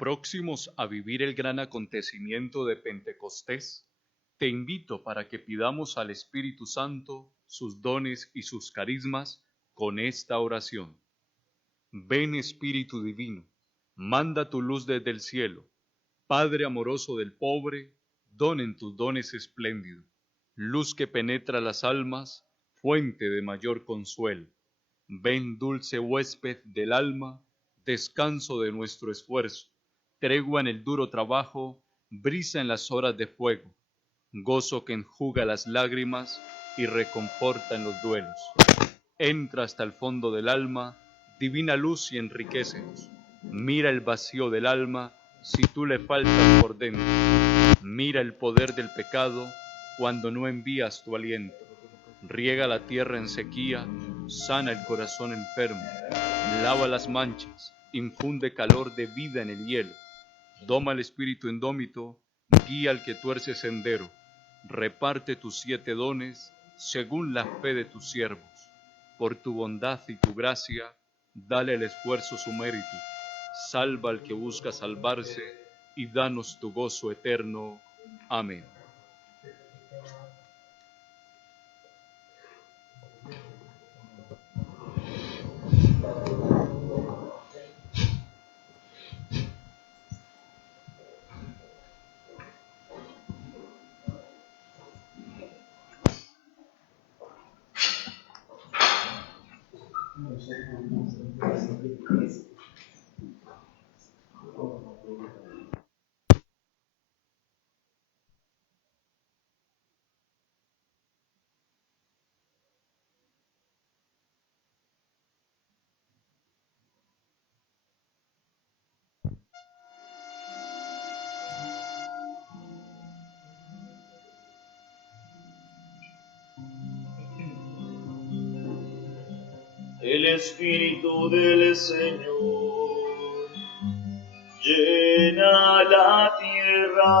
Próximos a vivir el gran acontecimiento de Pentecostés, te invito para que pidamos al Espíritu Santo sus dones y sus carismas con esta oración. Ven Espíritu Divino, manda tu luz desde el cielo. Padre amoroso del pobre, don en tus dones espléndido. Luz que penetra las almas, fuente de mayor consuelo. Ven dulce huésped del alma, descanso de nuestro esfuerzo. Tregua en el duro trabajo, brisa en las horas de fuego, gozo que enjuga las lágrimas y reconforta en los duelos. Entra hasta el fondo del alma, divina luz y enriquécenos. Mira el vacío del alma si tú le faltas por dentro. Mira el poder del pecado cuando no envías tu aliento. Riega la tierra en sequía, sana el corazón enfermo, lava las manchas, infunde calor de vida en el hielo. Doma el espíritu indómito, guía al que tuerce sendero, reparte tus 7 dones según la fe de tus siervos. Por tu bondad y tu gracia, dale al esfuerzo su mérito, salva al que busca salvarse y danos tu gozo eterno. Amén. El Espíritu del Señor llena la tierra,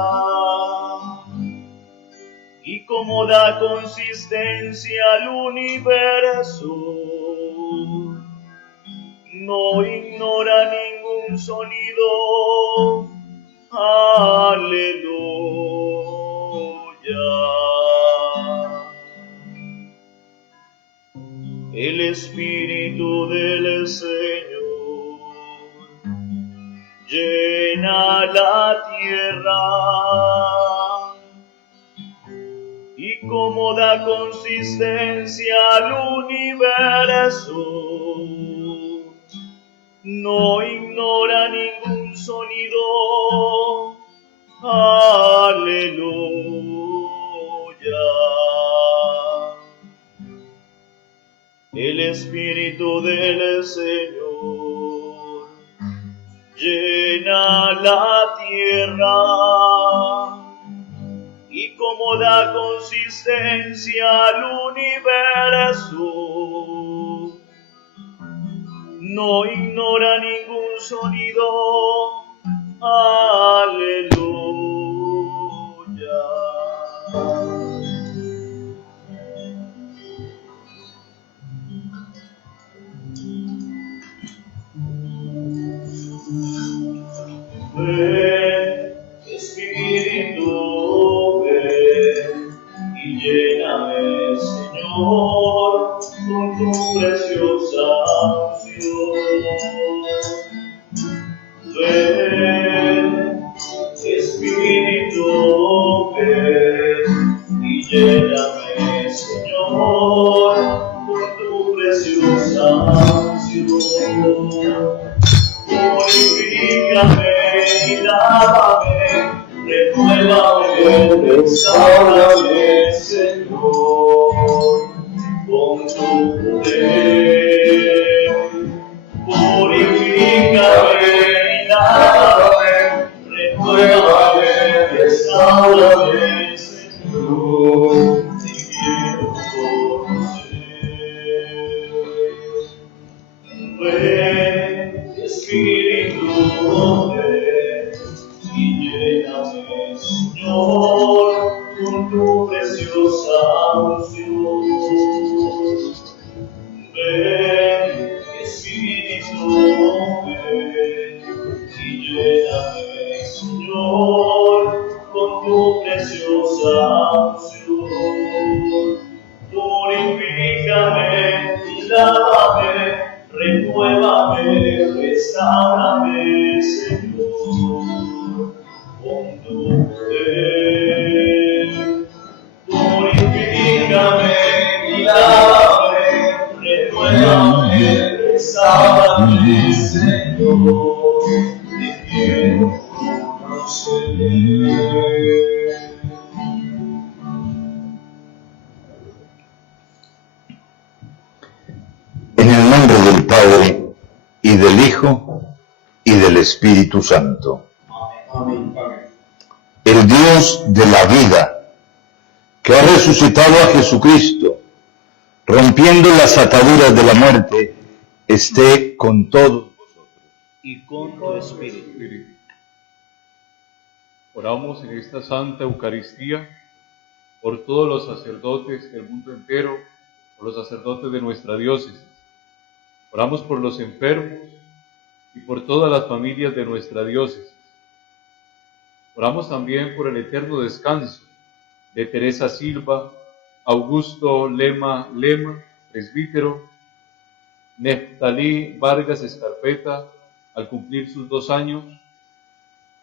y como da consistencia al universo, no ignora ningún sonido. Aleluya. El Espíritu del Señor llena la tierra, y como da consistencia al universo, no ignora ningún sonido. Aleluya. El Espíritu del Señor llena la tierra, y como da consistencia al universo, no ignora ningún sonido. Aleluya. Ven, Espíritu, ven y lléname, Señor, con tu preciosa unción. Ven, Espíritu, ven y lléname, Señor, con tu preciosa unción. Purifícame y lávame, renuévame, restaurame, Señor, con tu poder. Purifícame y lávame, renuévame, restaurame, Señor, te quiero conocer. Ven, Espíritu, ven y lléname, Señor, con tu preciosa unción. Ven, Espíritu, ven y lléname. En el nombre del Padre, y del Hijo, y del Espíritu Santo. Amén. El Dios de la vida, que ha resucitado a Jesucristo, rompiendo las ataduras de la muerte, esté con todos vosotros. Y con tu espíritu. Oramos en esta Santa Eucaristía por todos los sacerdotes del mundo entero, por los sacerdotes de nuestra diócesis. Oramos por los enfermos y por todas las familias de nuestra diócesis. Oramos también por el eterno descanso de Teresa Silva, Augusto Lema, presbítero, Neftalí Vargas Escarpeta, al cumplir sus 2 años,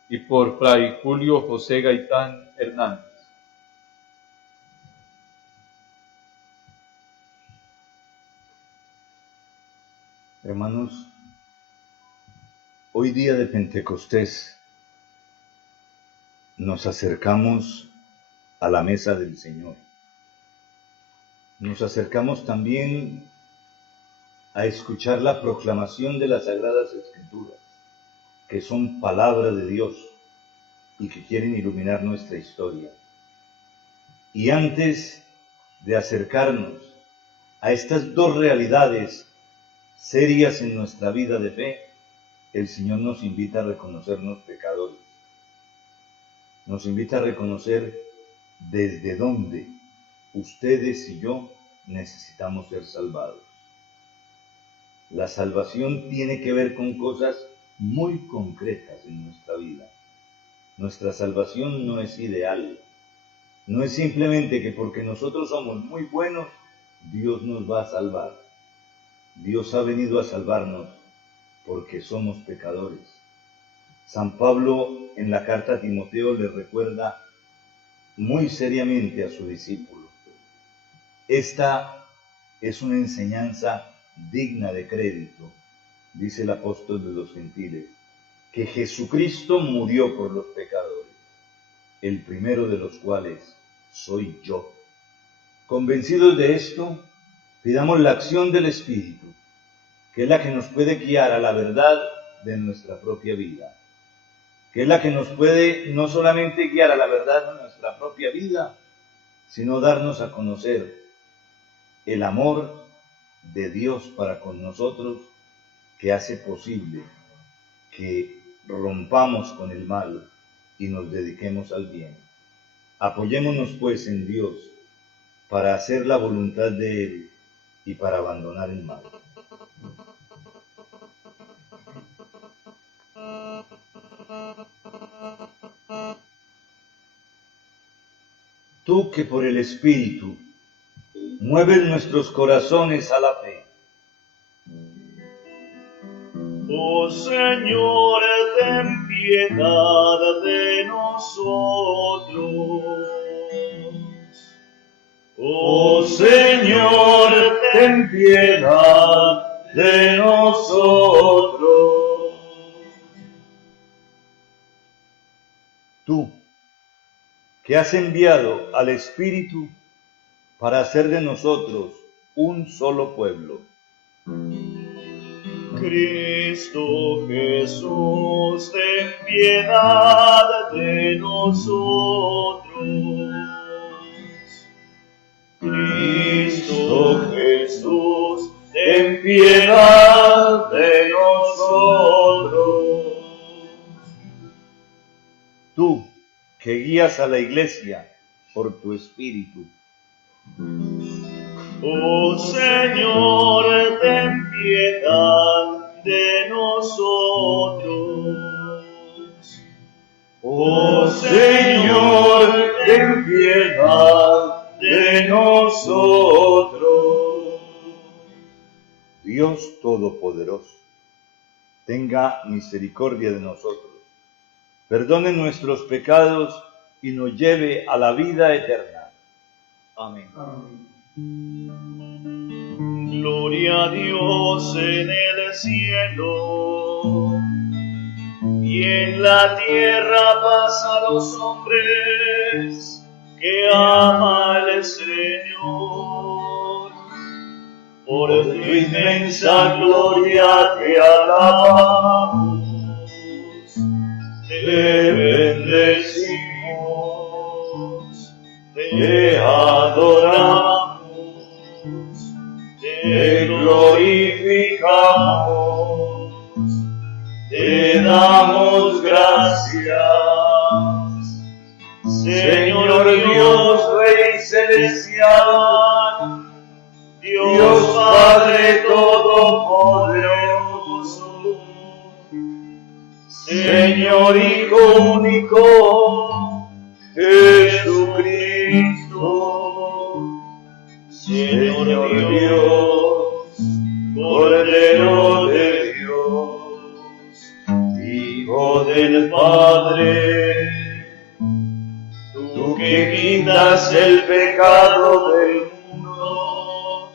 y por Fray Julio José Gaitán Hernández. Hermanos, hoy día de Pentecostés nos acercamos a la mesa del Señor. Nos acercamos también a escuchar la proclamación de las Sagradas Escrituras, que son palabra de Dios y que quieren iluminar nuestra historia. Y antes de acercarnos a estas dos realidades serias en nuestra vida de fe, el Señor nos invita a reconocernos pecadores. Nos invita a reconocer desde dónde ustedes y yo necesitamos ser salvados. La salvación tiene que ver con cosas muy concretas en nuestra vida. Nuestra salvación no es ideal. No es simplemente que porque nosotros somos muy buenos, Dios nos va a salvar. Dios ha venido a salvarnos porque somos pecadores. San Pablo en la carta a Timoteo le recuerda muy seriamente a su discípulo: esta es una enseñanza digna de crédito, dice el apóstol de los gentiles, que Jesucristo murió por los pecadores, el primero de los cuales soy yo. Convencidos de esto, pidamos la acción del Espíritu, que es la que nos puede guiar a la verdad de nuestra propia vida, que es la que nos puede no solamente guiar a la verdad de nuestra propia vida, sino darnos a conocer el amor de Dios para con nosotros, que hace posible que rompamos con el mal y nos dediquemos al bien. Apoyémonos pues en Dios para hacer la voluntad de Él y para abandonar el mal. Tú que por el Espíritu mueves nuestros corazones a la fe. Oh Señor, ten piedad de nosotros. Oh Señor, ten piedad de nosotros. Tú que has enviado al Espíritu para hacer de nosotros un solo pueblo. Cristo Jesús, ten piedad de nosotros. Cristo Jesús, ten piedad de nosotros. Tú que guías a la Iglesia por tu Espíritu. Oh Señor, ten piedad de nosotros. Oh Señor, ten piedad de nosotros. Dios Todopoderoso, tenga misericordia de nosotros, perdone nuestros pecados y nos lleve a la vida eterna. Amén. Gloria a Dios en el cielo y en la tierra paz a los hombres que ama el Señor. Por tu inmensa gloria te alabamos, te bendecimos, te adoramos, te glorificamos, te damos gracias, Señor Dios, Rey celestial, Dios Padre Todopoderoso, Señor Hijo único, Jesucristo, Señor Dios, Cordero de Dios, Hijo del Padre, tú que quitas el pecado del mundo,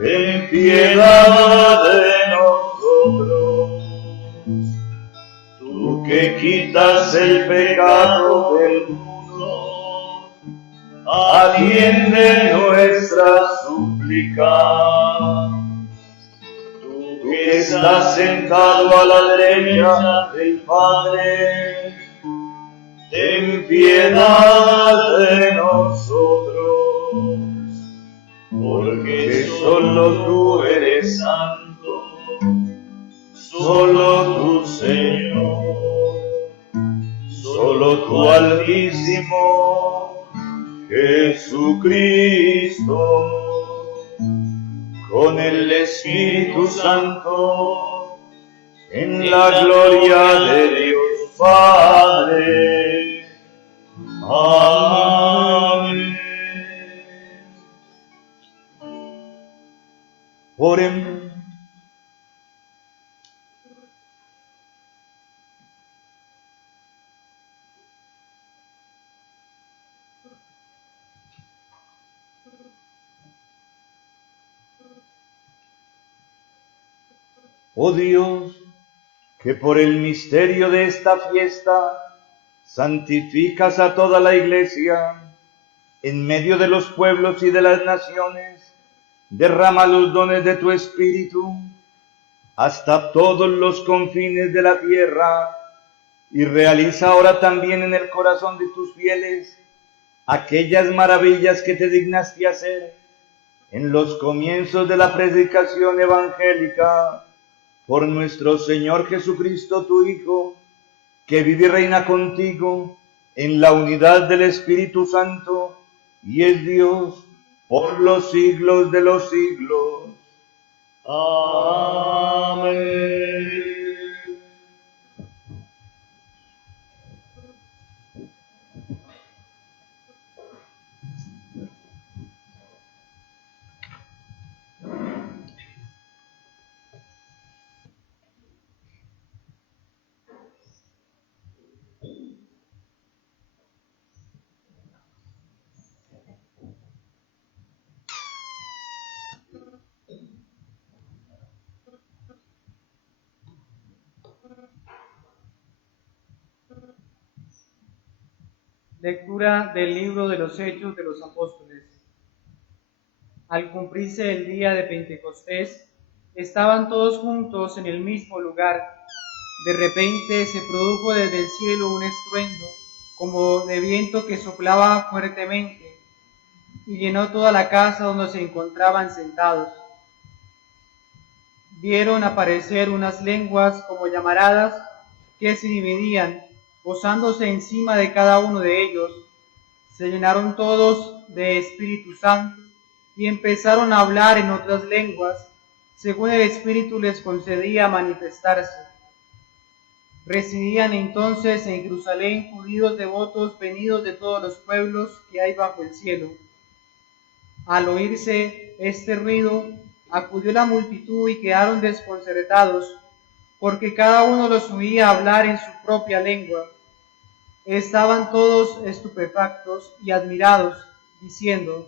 ten piedad de nosotros. Tú que quitas el pecado del mundo, atiende nuestra súplica. Tú que estás sentado a la derecha del Padre, ten piedad de nosotros, porque solo tú eres santo, solo tú, Señor, solo tú, Altísimo, Jesucristo, con el Espíritu Santo, en la gloria de Dios Padre. Amén. Oremos. Oh Dios, que por el misterio de esta fiesta santificas a toda la Iglesia, en medio de los pueblos y de las naciones, derrama los dones de tu Espíritu hasta todos los confines de la tierra, y realiza ahora también en el corazón de tus fieles aquellas maravillas que te dignaste hacer en los comienzos de la predicación evangélica, por nuestro Señor Jesucristo, tu Hijo, que vive y reina contigo en la unidad del Espíritu Santo, y es Dios por los siglos de los siglos. Amén. Lectura del libro de los Hechos de los Apóstoles. Al cumplirse el día de Pentecostés, estaban todos juntos en el mismo lugar. De repente se produjo desde el cielo un estruendo, como de viento que soplaba fuertemente, y llenó toda la casa donde se encontraban sentados. Vieron aparecer unas lenguas como llamaradas que se dividían, posándose encima de cada uno de ellos. Se llenaron todos de Espíritu Santo y empezaron a hablar en otras lenguas, según el Espíritu les concedía manifestarse. Residían entonces en Jerusalén judíos devotos venidos de todos los pueblos que hay bajo el cielo. Al oírse este ruido, acudió la multitud y quedaron desconcertados, porque cada uno los oía hablar en su propia lengua. Estaban todos estupefactos y admirados, diciendo: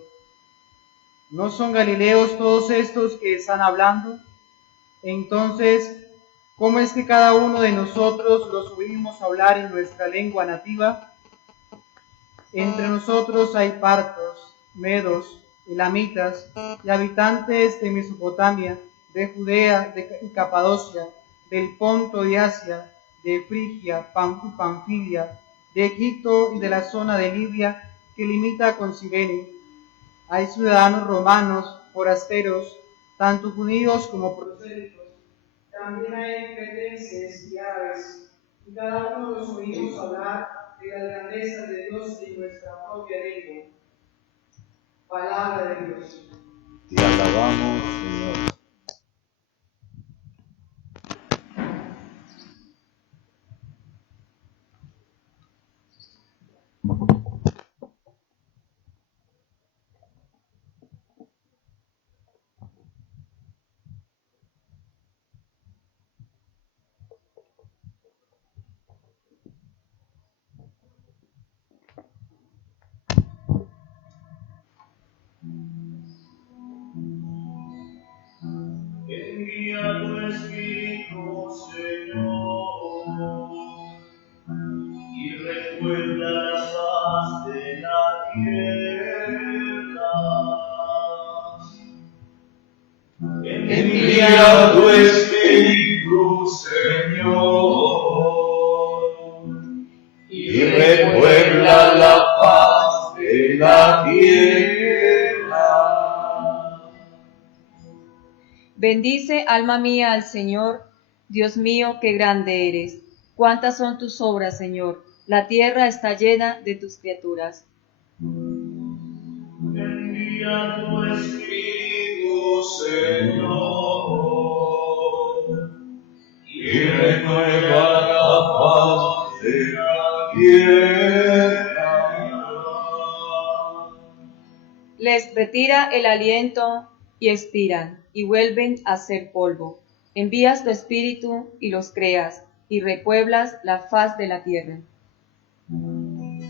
¿no son galileos todos estos que están hablando? Entonces ¿Cómo es que cada uno de nosotros los oímos hablar en nuestra lengua nativa? Entre nosotros hay partos, medos, elamitas y habitantes de Mesopotamia, de Judea y Capadocia, del Ponto y Asia, de Frigia y Panfilia, de Egipto y de la zona de Libia que limita con Cirene. Hay ciudadanos romanos, forasteros, tanto judíos como prosélitos. También hay cretenses y árabes, y cada uno los oímos hablar de las grandezas de Dios en nuestra propia lengua. Palabra de Dios. Te alabamos, Señor. Envía tu Espíritu, Señor, y recuerda la paz de la tierra. Envía tu Espíritu, Señor, y recuerda la paz de la tierra. Bendice, alma mía, al Señor. Dios mío, qué grande eres. Cuántas son tus obras, Señor. La tierra está llena de tus criaturas. Envía tu Espíritu, Señor, y renueva la paz de la tierra. Les retira el aliento y expiran, y vuelven a ser polvo. Envías tu espíritu y los creas, y repueblas la faz de la tierra.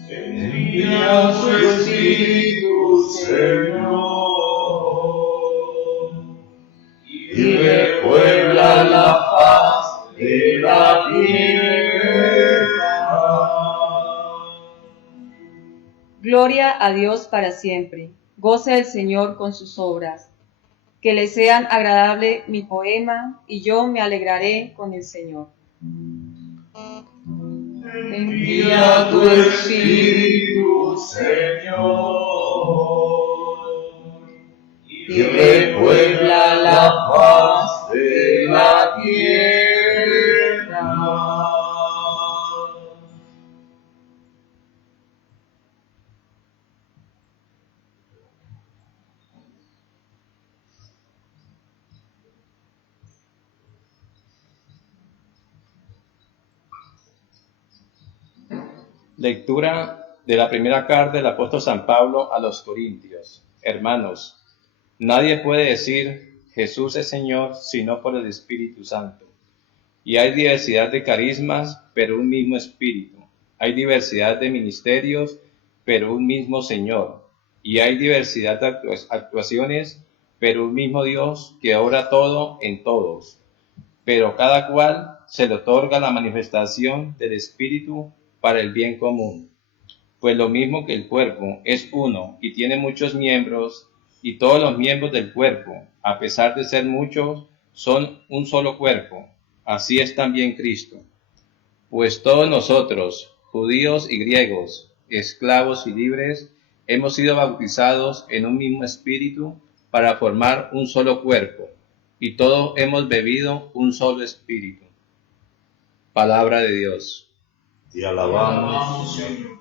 Envía tu Espíritu, Señor, y repuebla la faz de la tierra. Gloria a Dios para siempre. Goce el Señor con sus obras. Que le sean agradable mi poema, y yo me alegraré con el Señor. Envía tu Espíritu, Señor, y repuebla la paz de la tierra. Lectura de la primera carta del apóstol San Pablo a los Corintios. Hermanos, nadie puede decir Jesús es Señor sino por el Espíritu Santo. Y hay diversidad de carismas, pero un mismo Espíritu. Hay diversidad de ministerios, pero un mismo Señor. Y hay diversidad de actuaciones, pero un mismo Dios que obra todo en todos. Pero cada cual se le otorga la manifestación del Espíritu para el bien común. Pues lo mismo que el cuerpo es uno y tiene muchos miembros, y todos los miembros del cuerpo, a pesar de ser muchos, son un solo cuerpo. Así es también Cristo. Pues todos nosotros, judíos y griegos, esclavos y libres, hemos sido bautizados en un mismo espíritu para formar un solo cuerpo, y todos hemos bebido un solo espíritu. Palabra de Dios. Te alabamos, Señor.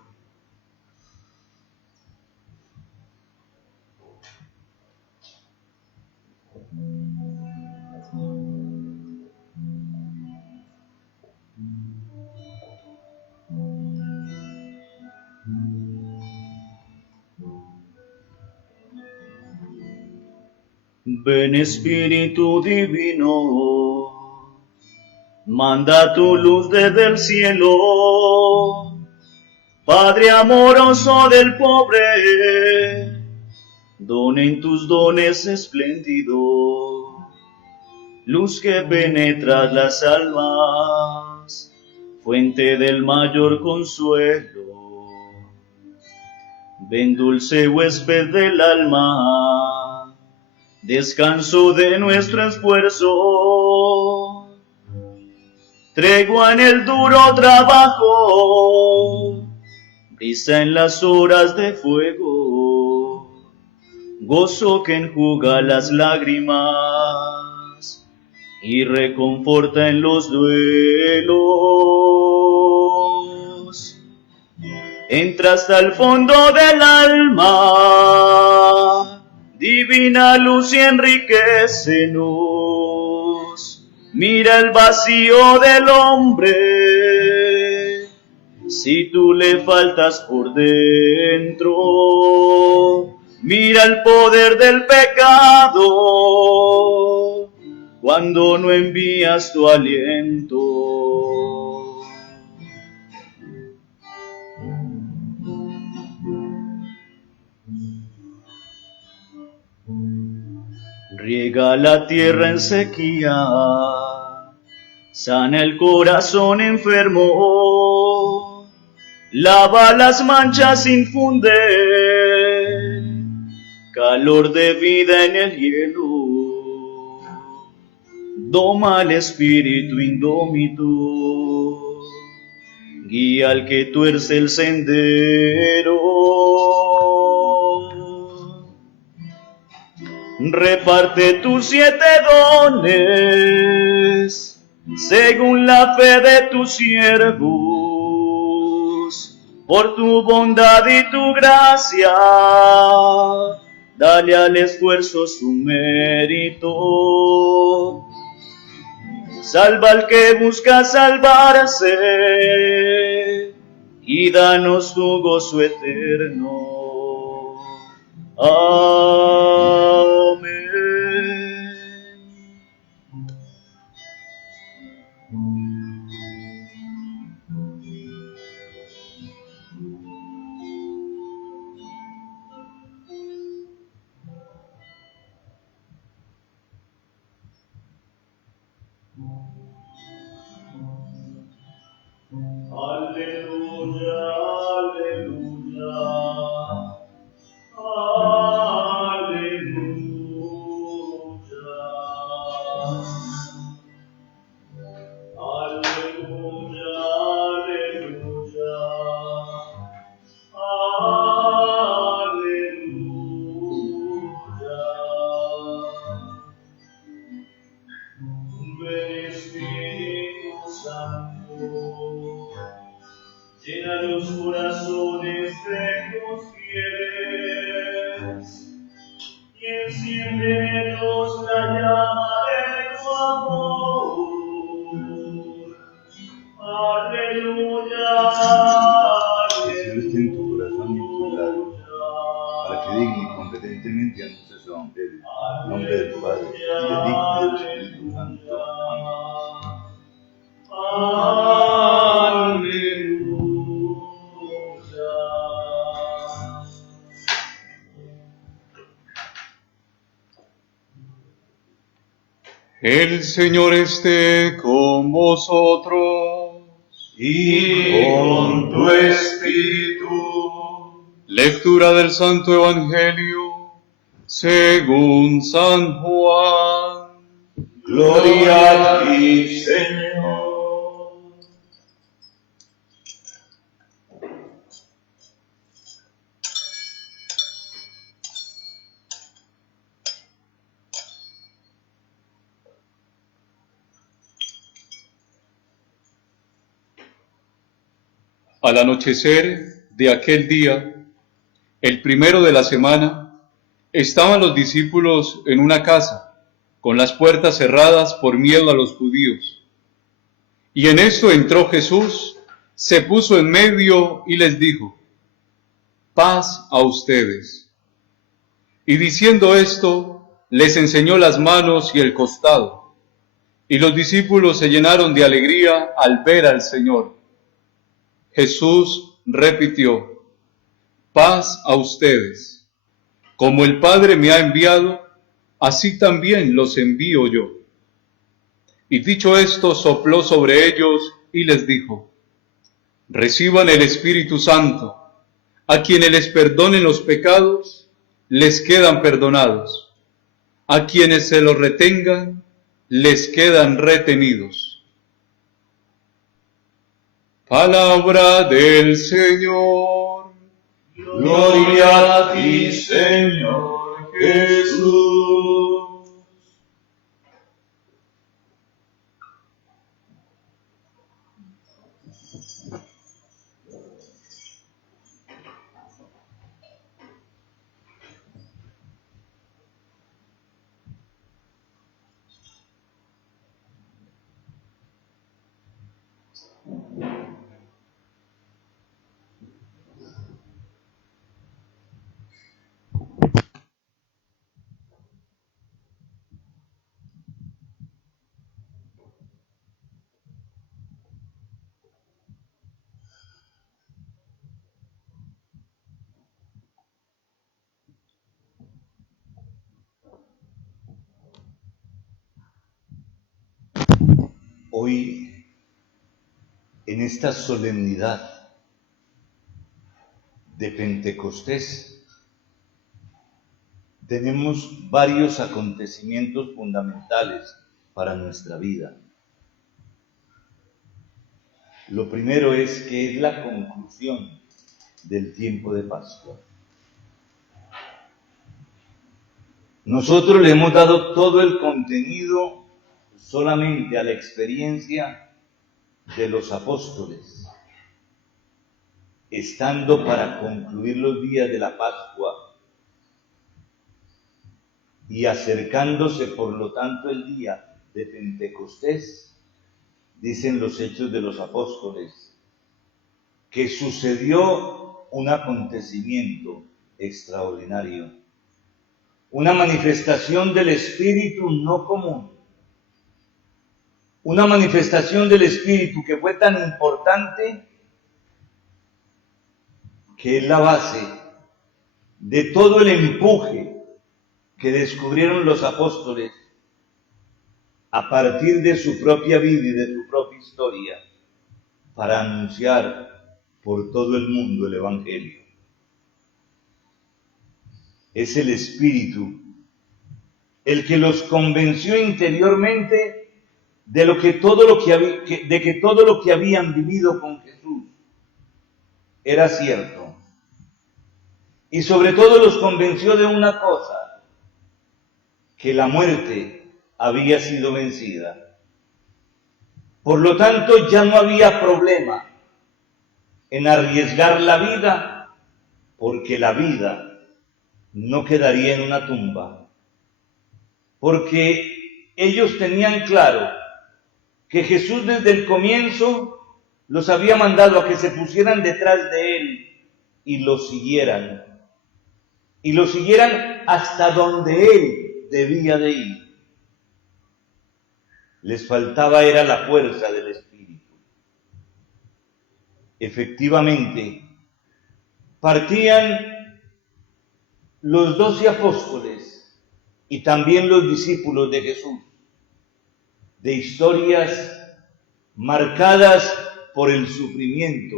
Ven Espíritu Divino, manda tu luz desde el cielo, Padre amoroso del pobre, donen tus dones espléndidos, luz que penetra las almas, fuente del mayor consuelo. Ven, dulce huésped del alma, descanso de nuestro esfuerzo, tregua en el duro trabajo, brisa en las horas de fuego, gozo que enjuga las lágrimas y reconforta en los duelos. Entra hasta el fondo del alma, divina luz, y enriquecenos. Mira el vacío del hombre, si tú le faltas por dentro. Mira el poder del pecado, cuando no envías tu aliento. Riega la tierra en sequía, sana el corazón enfermo, lava las manchas, infunde calor de vida en el hielo, doma al espíritu indómito, guía al que tuerce el sendero. Reparte tus 7 dones, según la fe de tus siervos, por tu bondad y tu gracia, dale al esfuerzo su mérito. Salva al que busca salvarse, y danos tu gozo eterno. Amén. Aleluya, aleluya. Llena los corazones de tus fieles y enciende en ellos la llama de tu amor. Aleluya, Que el Señor esté en tu corazón y en tus labios, para que digne y competentemente anuncie su evangelio. En nombre del Padre, y del Hijo y del Espíritu Santo. Amén. El Señor esté con vosotros. Y con tu espíritu. Lectura del Santo Evangelio según San Juan. Gloria a ti, Señor. Al anochecer de aquel día, el primero de la semana, estaban los discípulos en una casa, con las puertas cerradas por miedo a los judíos. Y en esto entró Jesús, se puso en medio y les dijo: paz a ustedes. Y diciendo esto, les enseñó las manos y el costado. Y los discípulos se llenaron de alegría al ver al Señor. Jesús repitió: paz a ustedes. Como el Padre me ha enviado, así también los envío yo. Y dicho esto, sopló sobre ellos y les dijo: Reciban el Espíritu Santo. A quienes les perdonen los pecados, les quedan perdonados. A quienes se los retengan, les quedan retenidos. Palabra del Señor. Gloria a ti, Señor Jesús. Hoy, en esta solemnidad de Pentecostés, tenemos varios acontecimientos fundamentales para nuestra vida. Lo primero es que es la conclusión del tiempo de Pascua. Nosotros le hemos dado todo el contenido solamente a la experiencia de los apóstoles, estando para concluir los días de la Pascua y acercándose por lo tanto el día de Pentecostés. Dicen los Hechos de los Apóstoles que sucedió un acontecimiento extraordinario, una manifestación del Espíritu no común, una manifestación del Espíritu que fue tan importante que es la base de todo el empuje que descubrieron los apóstoles a partir de su propia vida y de su propia historia para anunciar por todo el mundo el Evangelio. Es el Espíritu el que los convenció interiormente de que todo lo que habían vivido con Jesús era cierto. Y sobre todo los convenció de una cosa: que la muerte había sido vencida. Por lo tanto, ya no había problema en arriesgar la vida, porque la vida no quedaría en una tumba. Porque ellos tenían claro que Jesús desde el comienzo los había mandado a que se pusieran detrás de él y lo siguieran. Y lo siguieran hasta donde él debía de ir. Les faltaba era la fuerza del Espíritu. Efectivamente, partían los 12 apóstoles y también los discípulos de Jesús de historias marcadas por el sufrimiento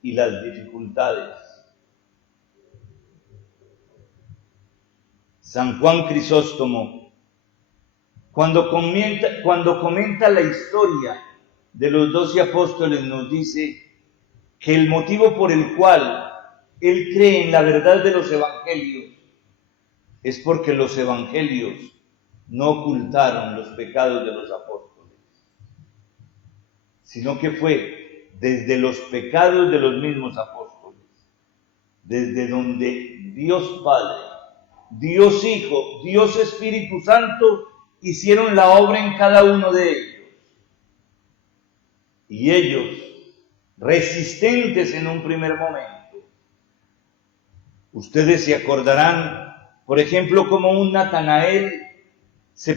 y las dificultades. San Juan Crisóstomo, cuando comenta la historia de los 12 apóstoles, nos dice que el motivo por el cual él cree en la verdad de los evangelios es porque los evangelios no ocultaron los pecados de los apóstoles, sino que fue desde los pecados de los mismos apóstoles, desde donde Dios Padre, Dios Hijo, Dios Espíritu Santo hicieron la obra en cada uno de ellos. Y ellos, resistentes en un primer momento, ustedes se acordarán, por ejemplo, como un Natanael se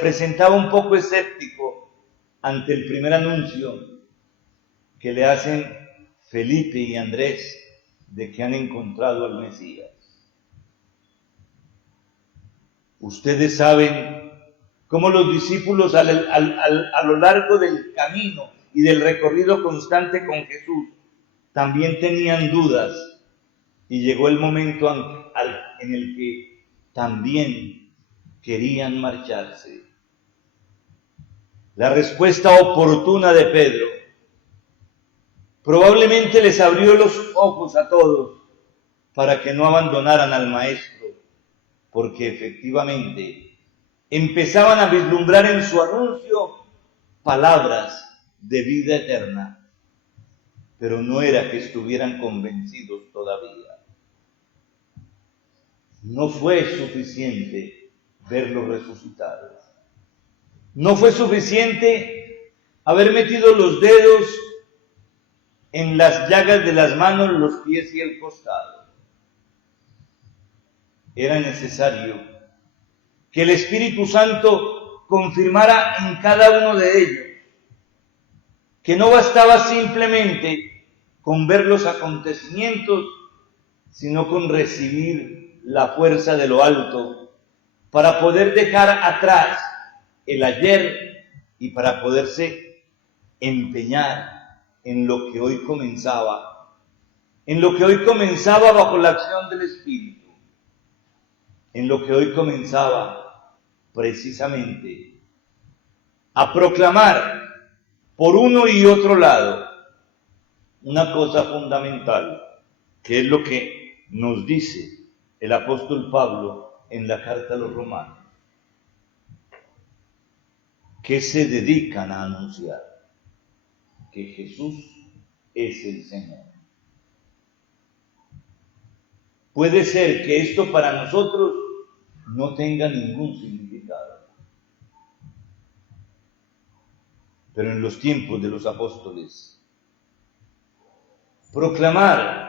presentaba un poco escéptico ante el primer anuncio que le hacen Felipe y Andrés de que han encontrado al Mesías. Ustedes saben como los discípulos a lo largo del camino y del recorrido constante con Jesús también tenían dudas, y llegó el momento en el que también querían marcharse. La respuesta oportuna de Pedro probablemente les abrió los ojos a todos para que no abandonaran al Maestro, porque efectivamente empezaban a vislumbrar en su anuncio palabras de vida eterna, pero no era que estuvieran convencidos todavía. No fue suficiente verlo resucitado. No fue suficiente haber metido los dedos en las llagas de las manos, los pies y el costado. Era necesario que el Espíritu Santo confirmara en cada uno de ellos que no bastaba simplemente con ver los acontecimientos, sino con recibir la fuerza de lo alto para poder dejar atrás el ayer y para poderse empeñar en lo que hoy comenzaba, bajo la acción del Espíritu, en lo que hoy comenzaba precisamente a proclamar por uno y otro lado una cosa fundamental, que es lo que nos dice el apóstol Pablo en la carta a los Romanos, que se dedican a anunciar que Jesús es el Señor. Puede ser que esto para nosotros no tenga ningún significado, pero en los tiempos de los apóstoles, proclamar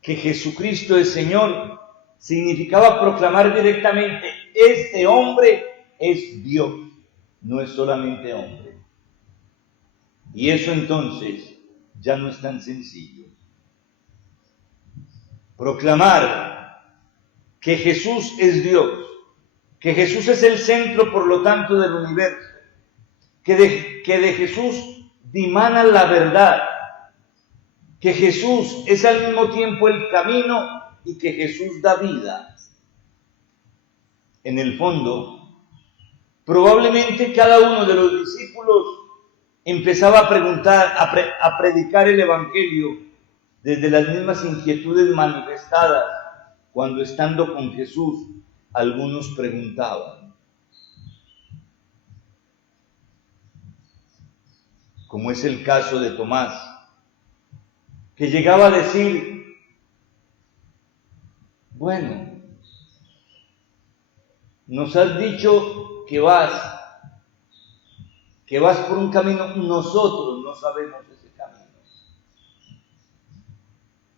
que Jesucristo es Señor significaba proclamar directamente: este hombre es Dios, no es solamente hombre. Y eso entonces ya no es tan sencillo. Proclamar que Jesús es Dios, que Jesús es el centro, por lo tanto, del universo, que de Jesús dimana la verdad, que Jesús es al mismo tiempo el camino y que Jesús da vida. En el fondo, probablemente cada uno de los discípulos empezaba a predicar el Evangelio desde las mismas inquietudes manifestadas cuando, estando con Jesús, algunos preguntaban. Como es el caso de Tomás, que llegaba a decir: bueno, nos has dicho que vas por un camino, nosotros no sabemos ese camino.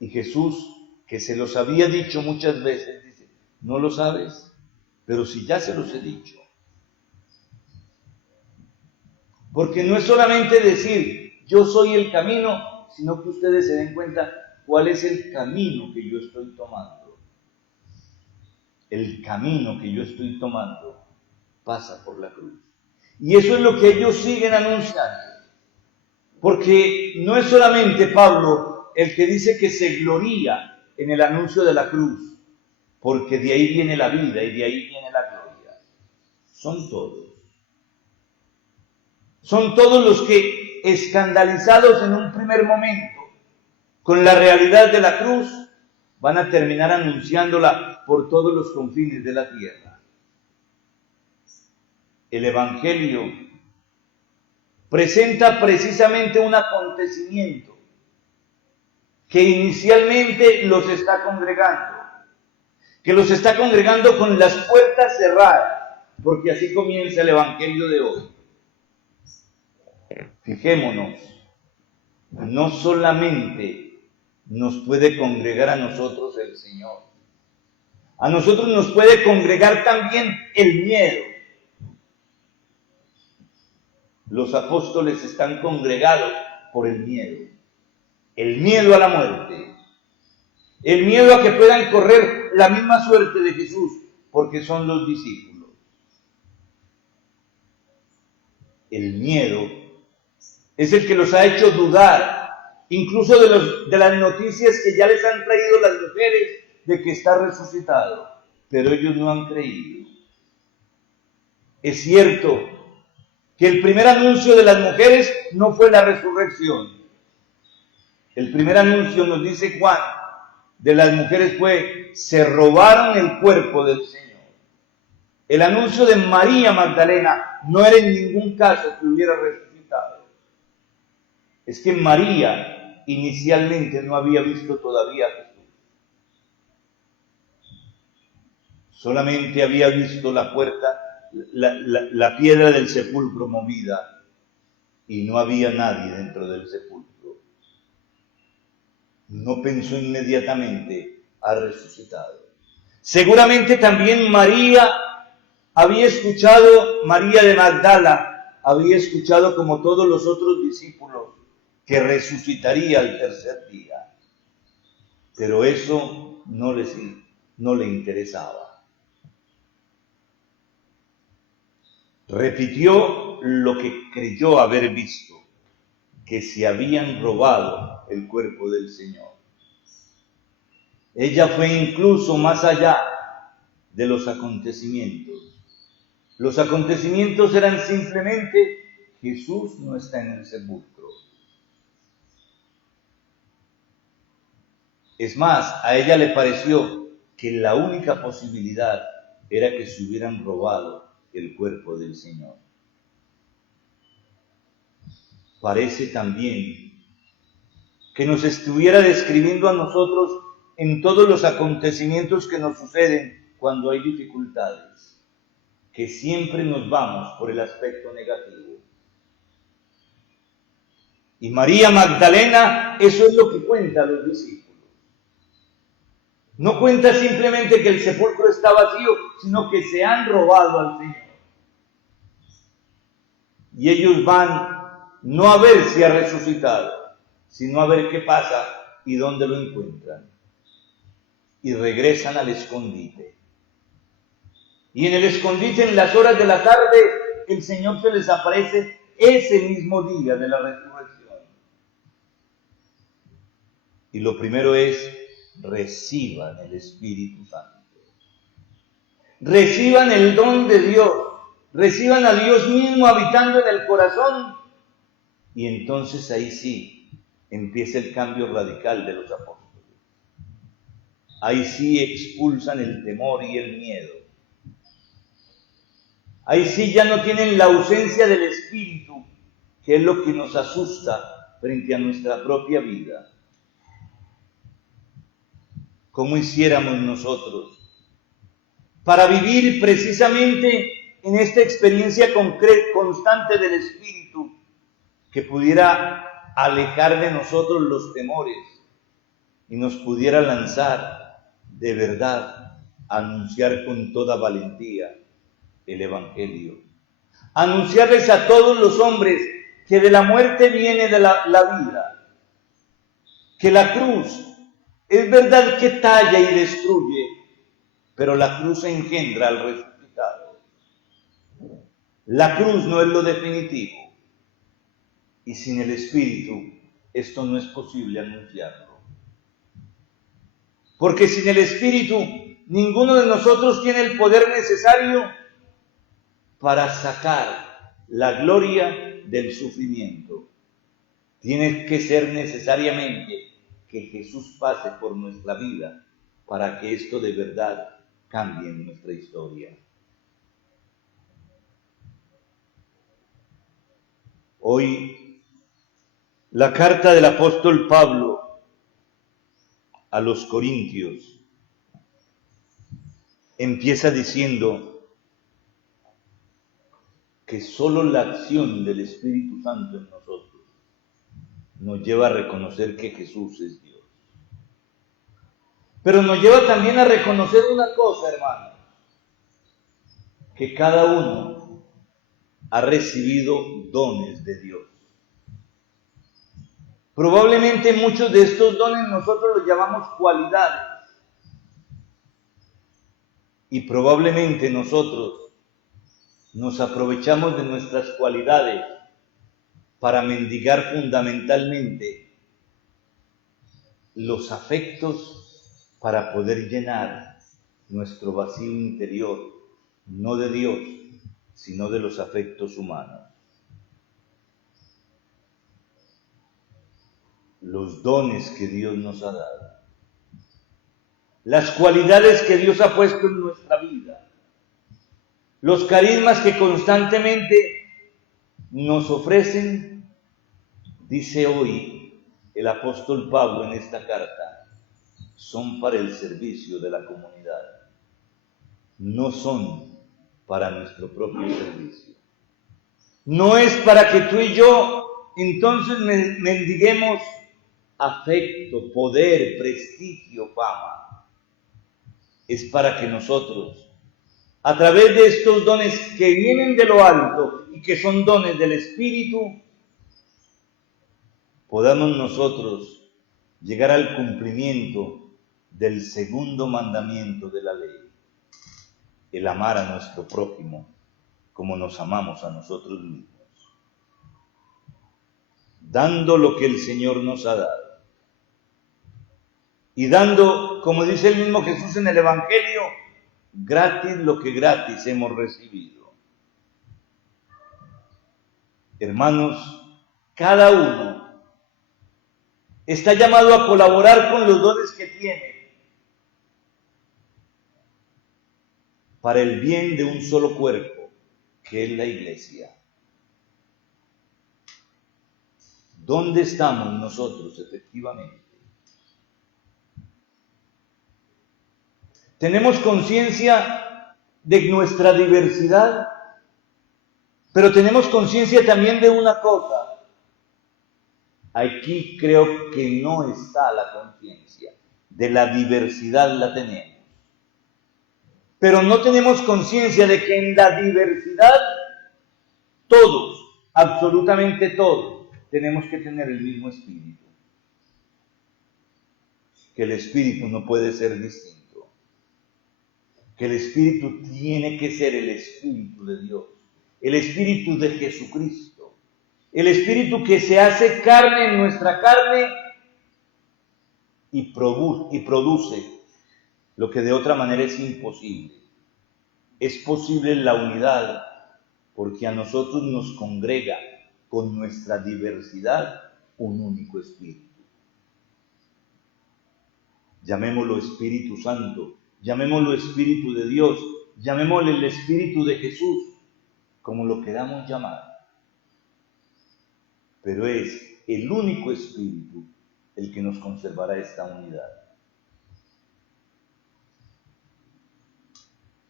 Y Jesús, que se los había dicho muchas veces, dice: no lo sabes, pero si ya se los he dicho. Porque no es solamente decir yo soy el camino, sino que ustedes se den cuenta cuál es el camino que yo estoy tomando. El camino que yo estoy tomando pasa por la cruz. Y eso es lo que ellos siguen anunciando. Porque no es solamente Pablo el que dice que se gloría en el anuncio de la cruz, porque de ahí viene la vida y de ahí viene la gloria. Son todos. Son todos los que, escandalizados en un primer momento con la realidad de la cruz, van a terminar anunciándola por todos los confines de la tierra. El Evangelio presenta precisamente un acontecimiento que inicialmente los está congregando con las puertas cerradas, porque así comienza el Evangelio de hoy. Fijémonos, no solamente nos puede congregar a nosotros el Señor, a nosotros nos puede congregar también el miedo. Los apóstoles están congregados por el miedo a la muerte, el miedo a que puedan correr la misma suerte de Jesús, porque son los discípulos. El miedo es el que los ha hecho dudar, incluso de las noticias que ya les han traído las mujeres de que está resucitado, pero ellos no han creído. Es cierto que el primer anuncio de las mujeres no fue la resurrección. El primer anuncio, nos dice Juan, de las mujeres fue: se robaron el cuerpo del Señor. El anuncio de María Magdalena no era en ningún caso que hubiera resucitado. Es que María inicialmente no había visto todavía a Jesús. Solamente había visto la puerta, la piedra del sepulcro movida, y no había nadie dentro del sepulcro. No pensó inmediatamente: ha resucitado. Seguramente también María de Magdala, había escuchado, como todos los otros discípulos, que resucitaría al tercer día. Pero eso no le interesaba. Repitió lo que creyó haber visto, que se habían robado el cuerpo del Señor. Ella fue incluso más allá de los acontecimientos. Los acontecimientos eran simplemente: Jesús no está en el sepulcro. Es más, a ella le pareció que la única posibilidad era que se hubieran robado el cuerpo del Señor. Parece también que nos estuviera describiendo a nosotros en todos los acontecimientos que nos suceden cuando hay dificultades, que siempre nos vamos por el aspecto negativo. Y María Magdalena, eso es lo que cuenta a los discípulos. No cuenta simplemente que el sepulcro está vacío, sino que se han robado al Señor. Y ellos van no a ver si ha resucitado, sino a ver qué pasa y dónde lo encuentran. Y regresan al escondite. Y en el escondite, en las horas de la tarde, el Señor se les aparece ese mismo día de la resurrección. Y lo primero es: reciban el Espíritu Santo. Reciban el don de Dios. Reciban a Dios mismo habitando en el corazón. Y entonces ahí sí empieza el cambio radical de los apóstoles. Ahí sí expulsan el temor y el miedo. Ahí sí ya no tienen la ausencia del Espíritu, que es lo que nos asusta frente a nuestra propia vida. ¿Cómo hiciéramos nosotros para vivir precisamente en esta experiencia constante del Espíritu, que pudiera alejar de nosotros los temores y nos pudiera lanzar de verdad a anunciar con toda valentía el Evangelio? Anunciarles a todos los hombres que de la muerte viene de la vida, que la cruz es verdad que talla y destruye, pero la cruz engendra al resucitado. La cruz no es lo definitivo, y sin el Espíritu esto no es posible anunciarlo. Porque sin el Espíritu ninguno de nosotros tiene el poder necesario para sacar la gloria del sufrimiento. Tiene que ser necesariamente que Jesús pase por nuestra vida para que esto de verdad cambie en nuestra historia. Hoy, la carta del apóstol Pablo a los Corintios empieza diciendo que solo la acción del Espíritu Santo en nosotros nos lleva a reconocer que Jesús es Dios. Pero nos lleva también a reconocer una cosa, hermanos, que cada uno ha recibido dones de Dios. Probablemente muchos de estos dones nosotros los llamamos cualidades. Y probablemente nosotros nos aprovechamos de nuestras cualidades para mendigar fundamentalmente los afectos para poder llenar nuestro vacío interior, no de Dios, sino de los afectos humanos. Los dones que Dios nos ha dado, las cualidades que Dios ha puesto en nuestra vida, los carismas que constantemente nos ofrecen, dice hoy el apóstol Pablo en esta carta, son para el servicio de la comunidad, no son para nuestro propio servicio. No es para que tú y yo entonces mendiguemos afecto, poder, prestigio, fama. Es para que nosotros, a través de estos dones que vienen de lo alto y que son dones del Espíritu, podamos nosotros llegar al cumplimiento del segundo mandamiento de la ley, el amar a nuestro prójimo como nos amamos a nosotros mismos, dando lo que el Señor nos ha dado. Y dando, como dice el mismo Jesús en el Evangelio, gratis lo que gratis hemos recibido. Hermanos, cada uno está llamado a colaborar con los dones que tiene para el bien de un solo cuerpo, que es la Iglesia. ¿Dónde estamos nosotros efectivamente? Tenemos conciencia de nuestra diversidad, pero tenemos conciencia también de una cosa. Aquí creo que no está la conciencia. De la diversidad la tenemos. Pero no tenemos conciencia de que en la diversidad todos, absolutamente todos, tenemos que tener el mismo espíritu. Que el espíritu no puede ser distinto. Que el Espíritu tiene que ser el Espíritu de Dios, el Espíritu de Jesucristo, el Espíritu que se hace carne en nuestra carne y produce lo que de otra manera es imposible. Es posible la unidad porque a nosotros nos congrega con nuestra diversidad un único Espíritu. Llamémoslo Espíritu Santo, llamémoslo Espíritu de Dios, llamémosle el Espíritu de Jesús, como lo queramos llamar. Pero es el único Espíritu el que nos conservará esta unidad.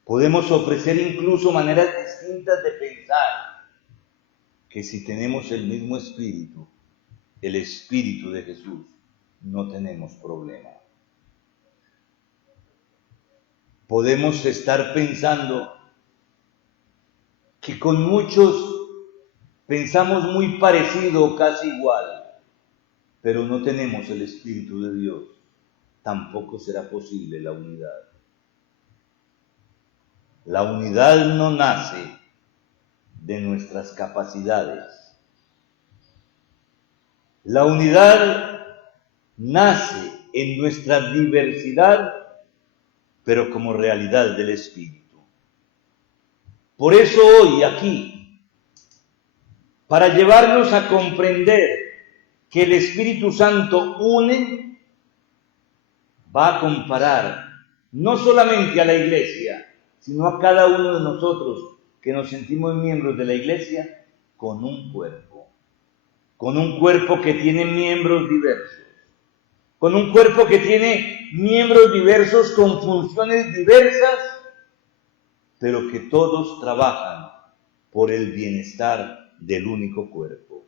Podemos ofrecer incluso maneras distintas de pensar, que si tenemos el mismo Espíritu, el Espíritu de Jesús, no tenemos problema. Podemos estar pensando que con muchos pensamos muy parecido o casi igual, pero no tenemos el Espíritu de Dios. Tampoco será posible la unidad. La unidad no nace de nuestras capacidades. La unidad nace en nuestra diversidad, pero como realidad del Espíritu. Por eso hoy aquí, para llevarnos a comprender que el Espíritu Santo une, va a comparar no solamente a la Iglesia, sino a cada uno de nosotros que nos sentimos miembros de la Iglesia con un cuerpo que tiene miembros diversos, con un cuerpo que tiene miembros diversos con funciones diversas, pero que todos trabajan por el bienestar del único cuerpo.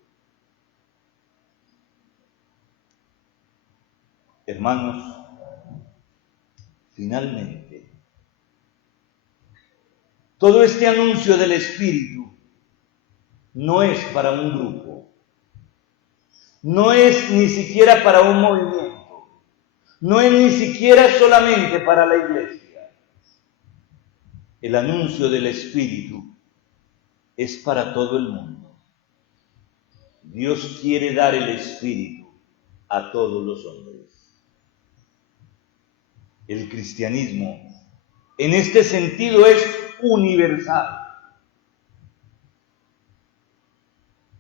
Hermanos, finalmente, todo este anuncio del Espíritu no es para un grupo, no es ni siquiera para un movimiento, no es ni siquiera solamente para la Iglesia. El anuncio del Espíritu es para todo el mundo. Dios quiere dar el Espíritu a todos los hombres. El cristianismo, en este sentido, es universal.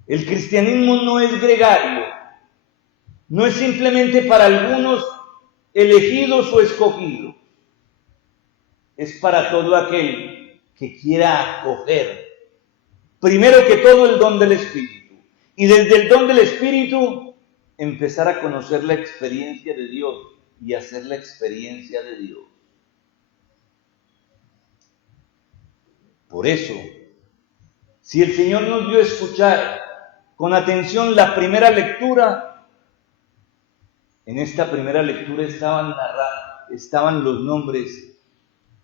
El cristianismo no es gregario, no es simplemente para algunos elegidos o escogidos. Es para todo aquel que quiera acoger, primero que todo, el don del Espíritu. Y desde el don del Espíritu, empezar a conocer la experiencia de Dios y hacer la experiencia de Dios. Por eso, si el Señor nos dio a escuchar con atención la primera lectura, en esta primera lectura estaban los nombres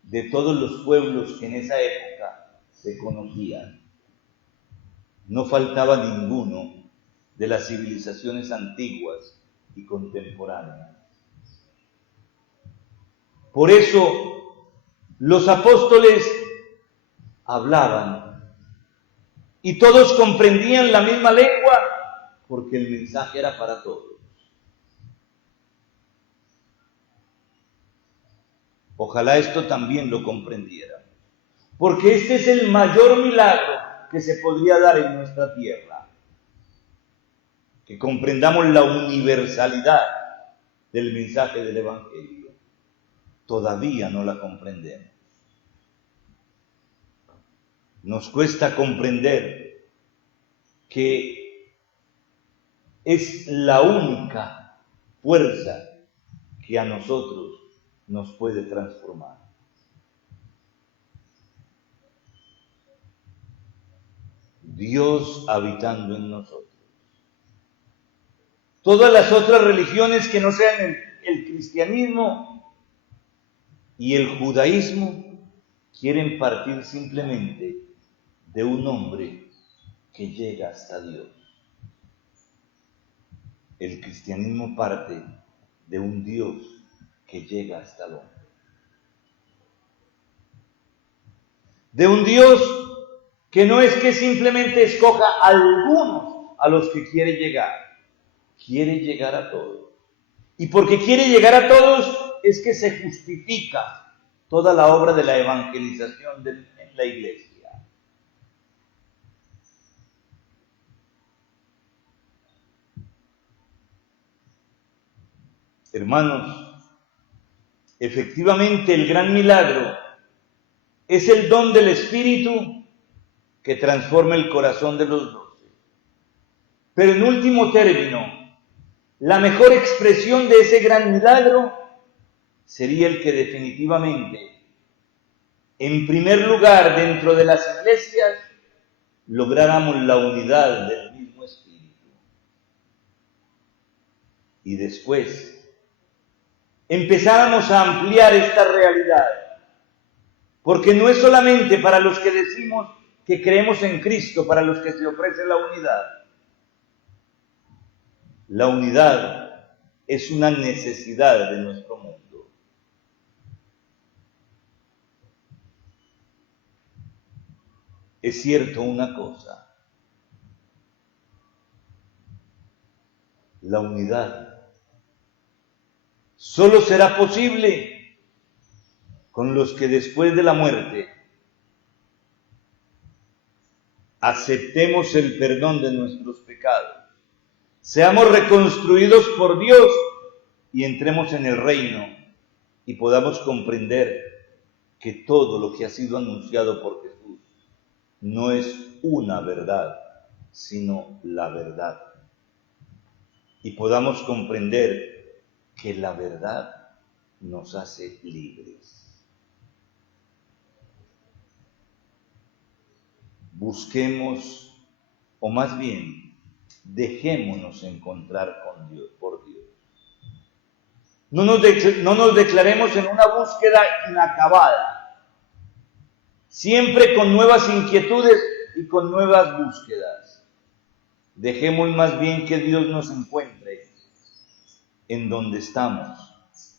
de todos los pueblos que en esa época se conocían. No faltaba ninguno de las civilizaciones antiguas y contemporáneas. Por eso los apóstoles hablaban y todos comprendían la misma lengua porque el mensaje era para todos. Ojalá esto también lo comprendieran, porque este es el mayor milagro que se podría dar en nuestra tierra, que comprendamos la universalidad del mensaje del Evangelio. Todavía no la comprendemos. Nos cuesta comprender que es la única fuerza que a nosotros nos puede transformar. Dios habitando en nosotros. Todas las otras religiones que no sean el cristianismo y el judaísmo quieren partir simplemente de un hombre que llega hasta Dios. El cristianismo parte de un Dios que llega hasta el hombre. De un Dios que no es que simplemente escoja a algunos a los que quiere llegar a todos. Y porque quiere llegar a todos es que se justifica toda la obra de la evangelización en la iglesia. Hermanos, efectivamente el gran milagro es el don del Espíritu que transforma el corazón de los 12. Pero en último término, la mejor expresión de ese gran milagro sería el que definitivamente, en primer lugar, dentro de las iglesias, lográramos la unidad del mismo Espíritu. Y después, empezáramos a ampliar esta realidad, porque no es solamente para los que decimos que creemos en Cristo, para los que se ofrece la unidad. La unidad es una necesidad de nuestro mundo. Es cierto una cosa, la unidad solo será posible con los que después de la muerte aceptemos el perdón de nuestros pecados, seamos reconstruidos por Dios y entremos en el reino y podamos comprender que todo lo que ha sido anunciado por Jesús no es una verdad, sino la verdad. Y podamos comprender que la verdad nos hace libres. Busquemos, o más bien, dejémonos encontrar con Dios, por Dios. No nos declaremos en una búsqueda inacabada, siempre con nuevas inquietudes y con nuevas búsquedas. Dejemos más bien que Dios nos encuentre en donde estamos,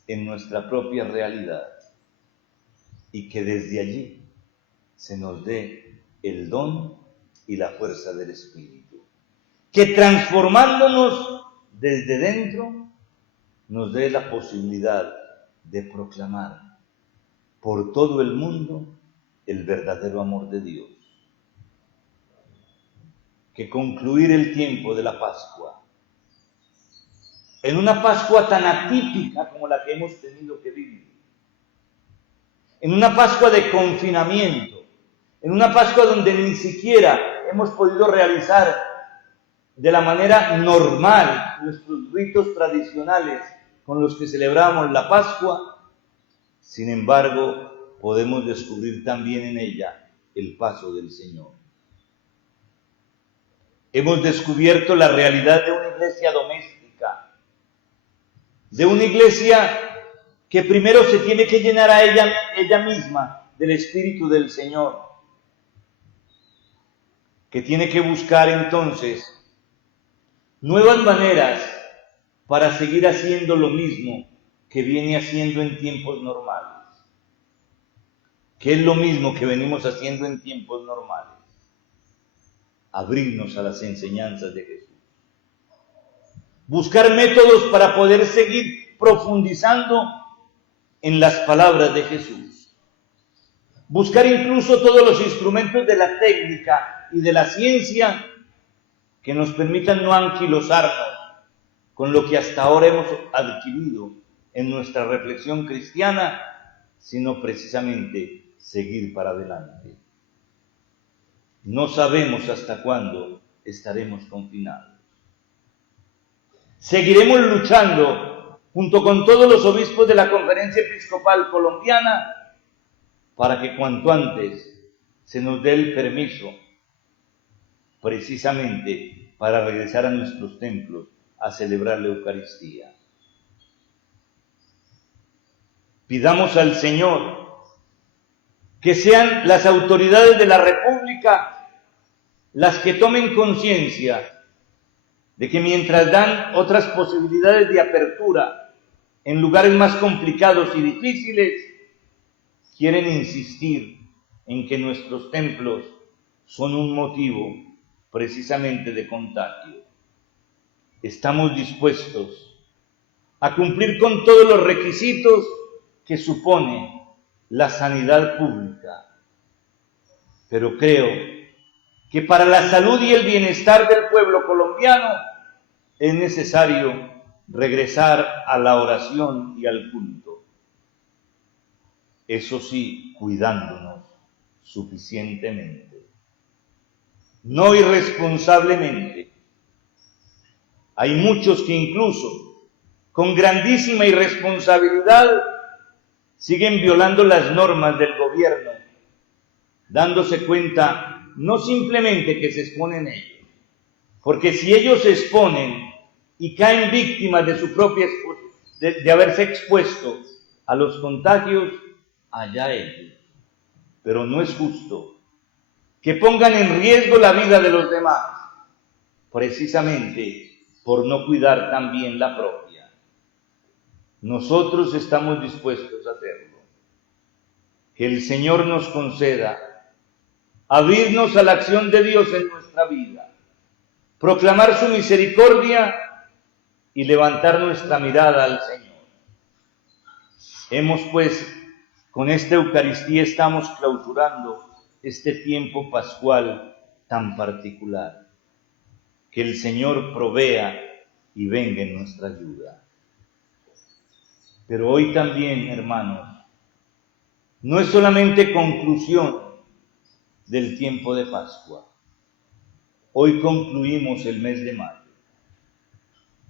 en nuestra propia realidad, y que desde allí se nos dé el don y la fuerza del Espíritu, que transformándonos desde dentro nos dé la posibilidad de proclamar por todo el mundo el verdadero amor de Dios. Que concluir el tiempo de la Pascua, en una Pascua tan atípica como la que hemos tenido que vivir, en una Pascua de confinamiento, en una Pascua donde ni siquiera hemos podido realizar de la manera normal nuestros ritos tradicionales con los que celebramos la Pascua, sin embargo, podemos descubrir también en ella el paso del Señor. Hemos descubierto la realidad de una iglesia doméstica, de una iglesia que primero se tiene que llenar a ella misma del Espíritu del Señor, que tiene que buscar entonces nuevas maneras para seguir haciendo lo mismo que viene haciendo en tiempos normales. ¿Qué es lo mismo que venimos haciendo en tiempos normales? Abrirnos a las enseñanzas de Jesús. Buscar métodos para poder seguir profundizando en las palabras de Jesús. Buscar incluso todos los instrumentos de la técnica y de la ciencia que nos permitan no anquilosarnos con lo que hasta ahora hemos adquirido en nuestra reflexión cristiana, sino precisamente seguir para adelante. No sabemos hasta cuándo estaremos confinados. Seguiremos luchando junto con todos los obispos de la Conferencia Episcopal Colombiana para que cuanto antes se nos dé el permiso precisamente para regresar a nuestros templos a celebrar la Eucaristía. Pidamos al Señor que sean las autoridades de la República las que tomen conciencia de que mientras dan otras posibilidades de apertura en lugares más complicados y difíciles, quieren insistir en que nuestros templos son un motivo precisamente de contagio. Estamos dispuestos a cumplir con todos los requisitos que supone la sanidad pública, pero creo que para la salud y el bienestar del pueblo colombiano es necesario regresar a la oración y al culto. Eso sí, cuidándonos suficientemente, no irresponsablemente. Hay muchos que incluso con grandísima irresponsabilidad siguen violando las normas del gobierno, dándose cuenta no simplemente que se exponen ellos, porque si ellos se exponen y caen víctimas de su propia de haberse expuesto a los contagios, allá ellos. Pero no es justo que pongan en riesgo la vida de los demás, precisamente por no cuidar también la propia. Nosotros estamos dispuestos a hacerlo. Que el Señor nos conceda abrirnos a la acción de Dios en nuestra vida, proclamar su misericordia y levantar nuestra mirada al Señor. Hemos pues, con esta Eucaristía estamos clausurando este tiempo pascual tan particular. Que el Señor provea y venga en nuestra ayuda. Pero hoy también, hermanos, no es solamente conclusión del tiempo de Pascua. Hoy concluimos el mes de mayo.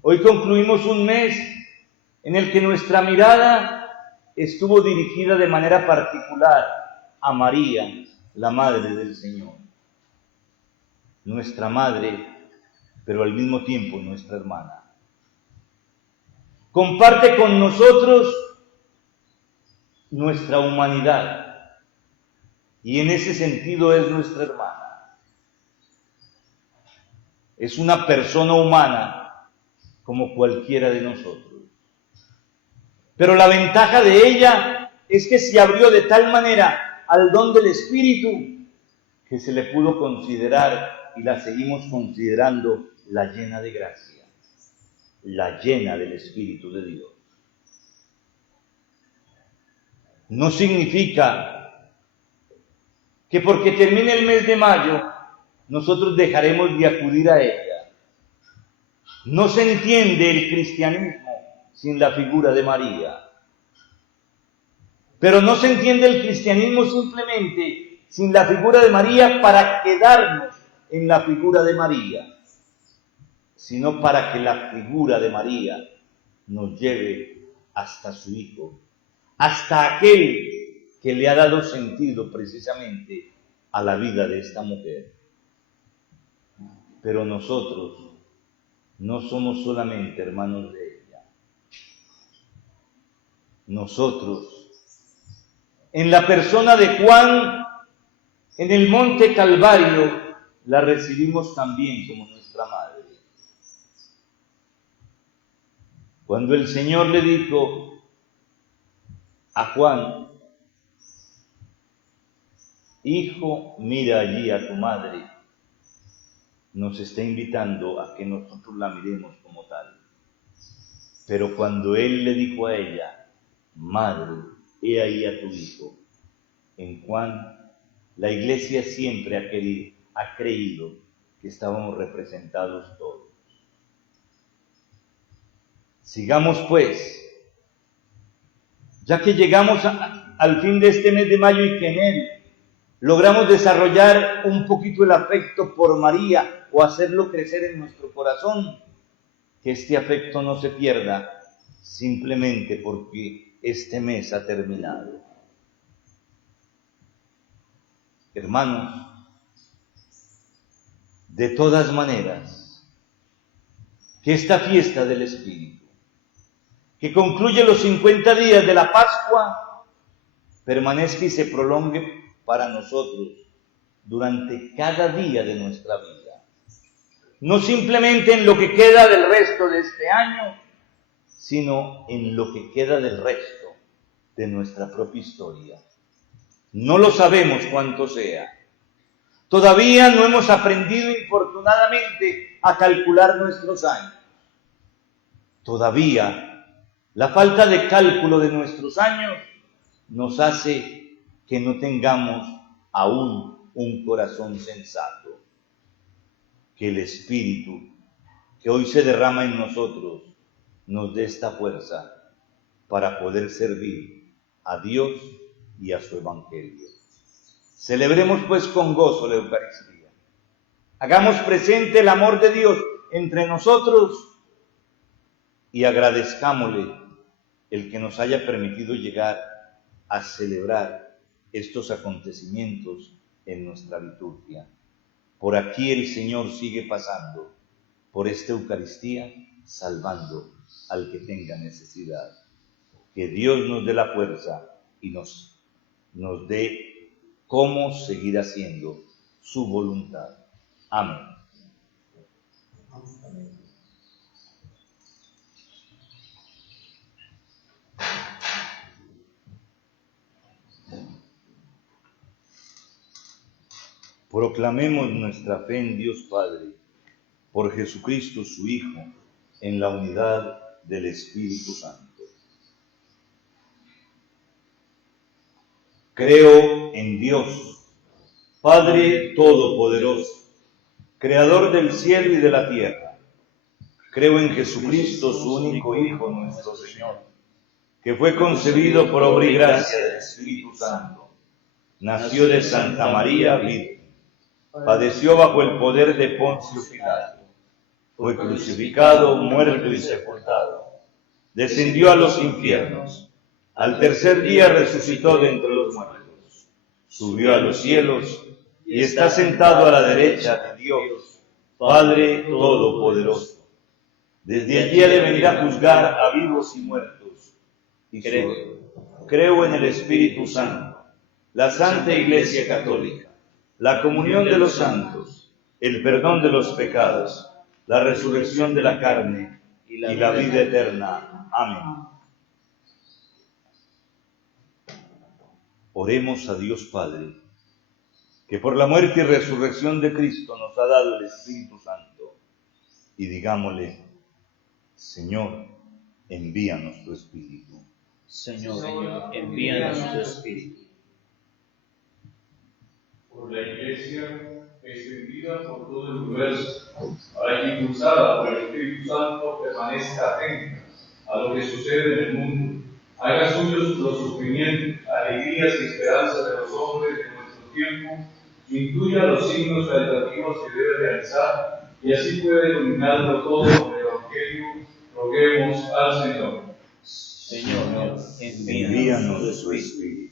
Hoy concluimos un mes en el que nuestra mirada estuvo dirigida de manera particular a María, la Madre del Señor. Nuestra Madre, pero al mismo tiempo nuestra hermana. Comparte con nosotros nuestra humanidad y en ese sentido es nuestra hermana. Es una persona humana como cualquiera de nosotros. Pero la ventaja de ella es que se abrió de tal manera al don del Espíritu que se le pudo considerar y la seguimos considerando la llena de gracia, la llena del Espíritu de Dios. No significa que porque termine el mes de mayo nosotros dejaremos de acudir a ella. No se entiende el cristianismo sin la figura de María. Pero no se entiende el cristianismo simplemente sin la figura de María para quedarnos en la figura de María, sino para que la figura de María nos lleve hasta su Hijo, hasta aquel que le ha dado sentido precisamente a la vida de esta mujer. Pero nosotros no somos solamente hermanos de ella. Nosotros, en la persona de Juan, en el monte Calvario, la recibimos también como nuestra madre. Cuando el Señor le dijo a Juan: hijo, mira allí a tu madre, nos está invitando a que nosotros la miremos como tal. Pero cuando Él le dijo a ella: madre, he ahí a tu hijo, en Juan, la Iglesia siempre ha creído que estábamos representados todos. Sigamos pues, ya que llegamos al fin de este mes de mayo y que en él logramos desarrollar un poquito el afecto por María o hacerlo crecer en nuestro corazón, que este afecto no se pierda simplemente porque este mes ha terminado. Hermanos, de todas maneras, que esta fiesta del Espíritu, que concluye los 50 días de la Pascua, permanezca y se prolongue para nosotros durante cada día de nuestra vida. No simplemente en lo que queda del resto de este año, sino en lo que queda del resto de nuestra propia historia. No lo sabemos cuánto sea. Todavía no hemos aprendido, infortunadamente, a calcular nuestros años. Todavía la falta de cálculo de nuestros años nos hace que no tengamos aún un corazón sensato. Que el Espíritu que hoy se derrama en nosotros nos dé esta fuerza para poder servir a Dios y a su Evangelio. Celebremos pues con gozo la Eucaristía. Hagamos presente el amor de Dios entre nosotros y agradezcámosle el que nos haya permitido llegar a celebrar estos acontecimientos en nuestra liturgia. Por aquí el Señor sigue pasando, por esta Eucaristía, salvando al que tenga necesidad. Que Dios nos dé la fuerza y nos dé cómo seguir haciendo su voluntad. Amén. Proclamemos nuestra fe en Dios Padre, por Jesucristo su Hijo, en la unidad del Espíritu Santo. Creo en Dios, Padre Todopoderoso, Creador del cielo y de la tierra. Creo en Jesucristo, su único Hijo, nuestro Señor, que fue concebido por obra y gracia del Espíritu Santo. Nació de Santa María Virgen. Padeció bajo el poder de Poncio Pilato. Fue crucificado, muerto y sepultado. Descendió a los infiernos. Al tercer día resucitó de entre los muertos. Subió a los cielos y está sentado a la derecha de Dios, Padre Todopoderoso. Desde allí ha de venir a juzgar a vivos y muertos. Y creo en el Espíritu Santo, la Santa Iglesia Católica, la comunión de los santos, el perdón de los pecados, la resurrección de la carne y la vida eterna. Amén. Oremos a Dios Padre, que por la muerte y resurrección de Cristo nos ha dado el Espíritu Santo. Y digámosle: Señor, envíanos tu Espíritu. Señor, envíanos tu Espíritu. Por la Iglesia, extendida por todo el universo, para que, impulsada por el Espíritu Santo, permanezca atenta a lo que sucede en el mundo, haga suyos los sufrimientos, alegrías y esperanzas de los hombres de nuestro tiempo, intuya los signos caritativos que debe realizar, y así pueda iluminarlo todo con el Evangelio. Roguemos al Señor. Señor, Envíanos tu Espíritu.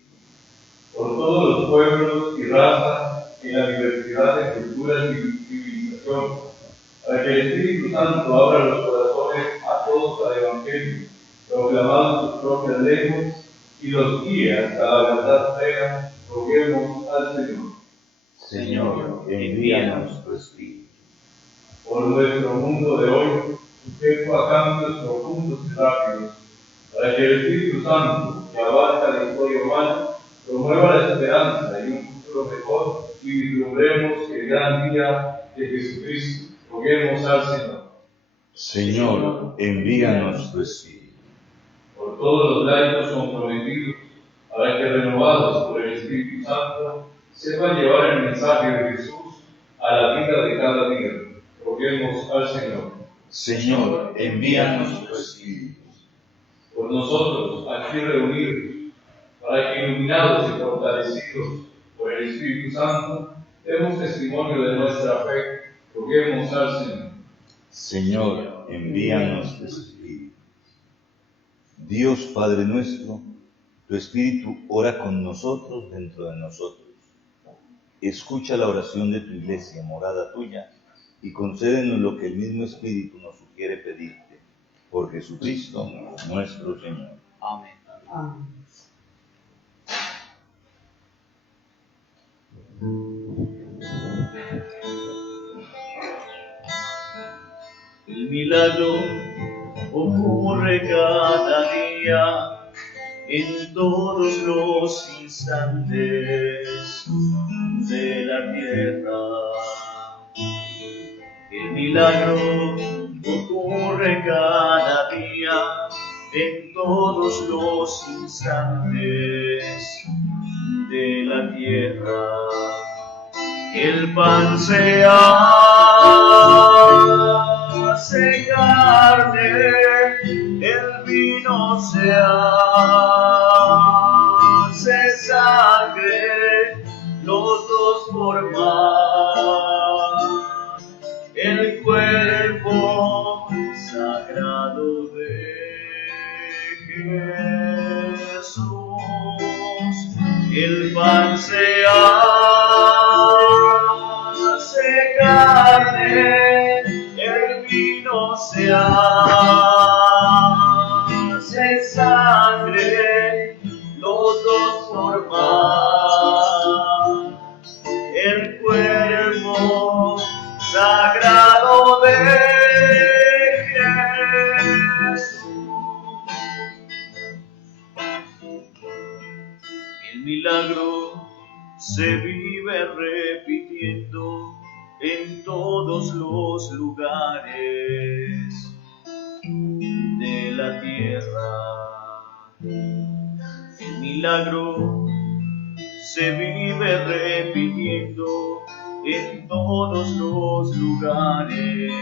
Por todos los pueblos y razas y la diversidad de culturas y civilización, para que el Espíritu Santo abra los corazones a todos al Evangelio, proclamando sus propias lenguas, y los guíe hasta la verdad plena. Roguemos al Señor. Señor, envíanos tu Espíritu. Por nuestro mundo de hoy, sujeto a cambios profundos y rápidos, para que el Espíritu Santo, que abarca la historia humana, promueva la esperanza y un futuro mejor, y vislumbremos el gran día de Jesucristo. Roguemos al Señor. Señor, envíanos tu Espíritu. Por todos los laicos comprometidos, para que, renovados por el Espíritu Santo, sepan llevar el mensaje de Jesús a la vida de cada día. Roguemos al Señor. Señor, envíanos tu Espíritu. Por nosotros, aquí reunidos, para que, iluminados y fortalecidos por el Espíritu Santo, demos testimonio de nuestra fe. Roguemos al Señor. Señor, envíanos tu Espíritu. Dios Padre nuestro, tu Espíritu ora con nosotros dentro de nosotros. Escucha la oración de tu Iglesia, morada tuya, y concédenos lo que el mismo Espíritu nos sugiere pedirte. Por Jesucristo nuestro Señor. Amén. Amén. El milagro ocurre cada día, en todos los instantes de la tierra. El milagro ocurre cada día, en todos los instantes de la tierra. El pan se hace carne, el vino se hace sangre, los dos forman el cuerpo sagrado de Jesús. El pan se hace carne, el vino se hace sangre, los dos forman el cuerpo sagrado de Jesús. El milagro se vive repitiendo en todos los lugares de la tierra. El milagro se vive repitiendo en todos los lugares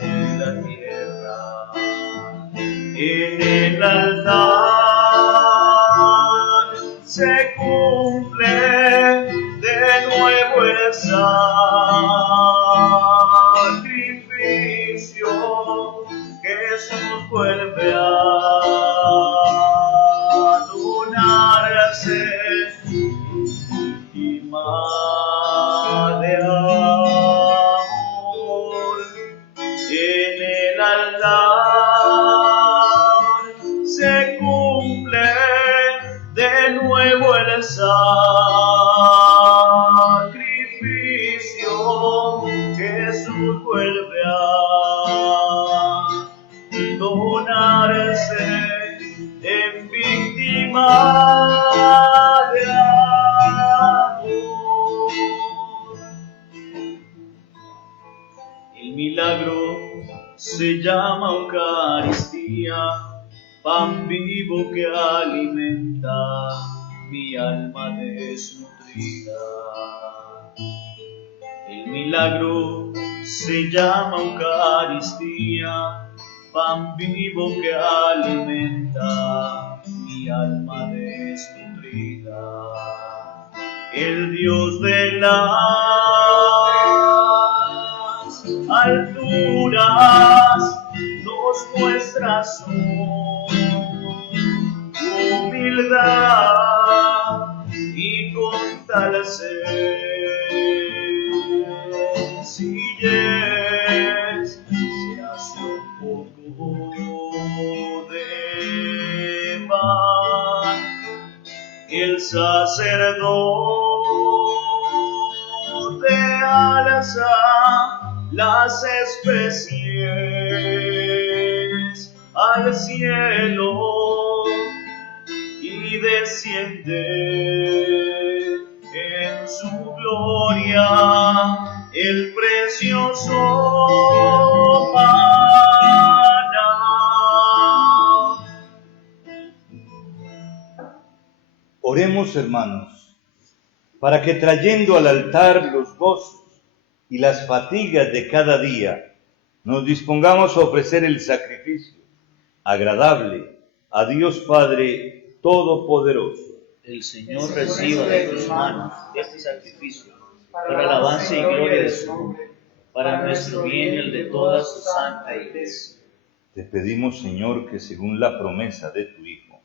de la tierra. En el altar se cumple de nuevo el sacrificio. Jesús vuelve a donarse víctima de amor. En el altar se cumple de nuevo el sacrificio. Jesús vuelve a donarse en víctima de amor. llama Eucaristía, pan vivo que alimenta mi alma desnutrida. El milagro se llama Eucaristía, pan vivo que alimenta mi alma desnutrida. El Dios de las alturas nos muestra su humildad y con tal sencillez se hace un poco de pan. El sacerdote alza las especies al cielo y desciende en su gloria el precioso maná. Oremos, hermanos, para que trayendo al altar los gozos y las fatigas de cada día, nos dispongamos a ofrecer el sacrificio agradable a Dios Padre Todopoderoso. El Señor reciba de tus manos este sacrificio para alabanza y gloria de su nombre, para nuestro bien y el de toda su santa Iglesia. Te pedimos, Señor, que según la promesa de tu Hijo,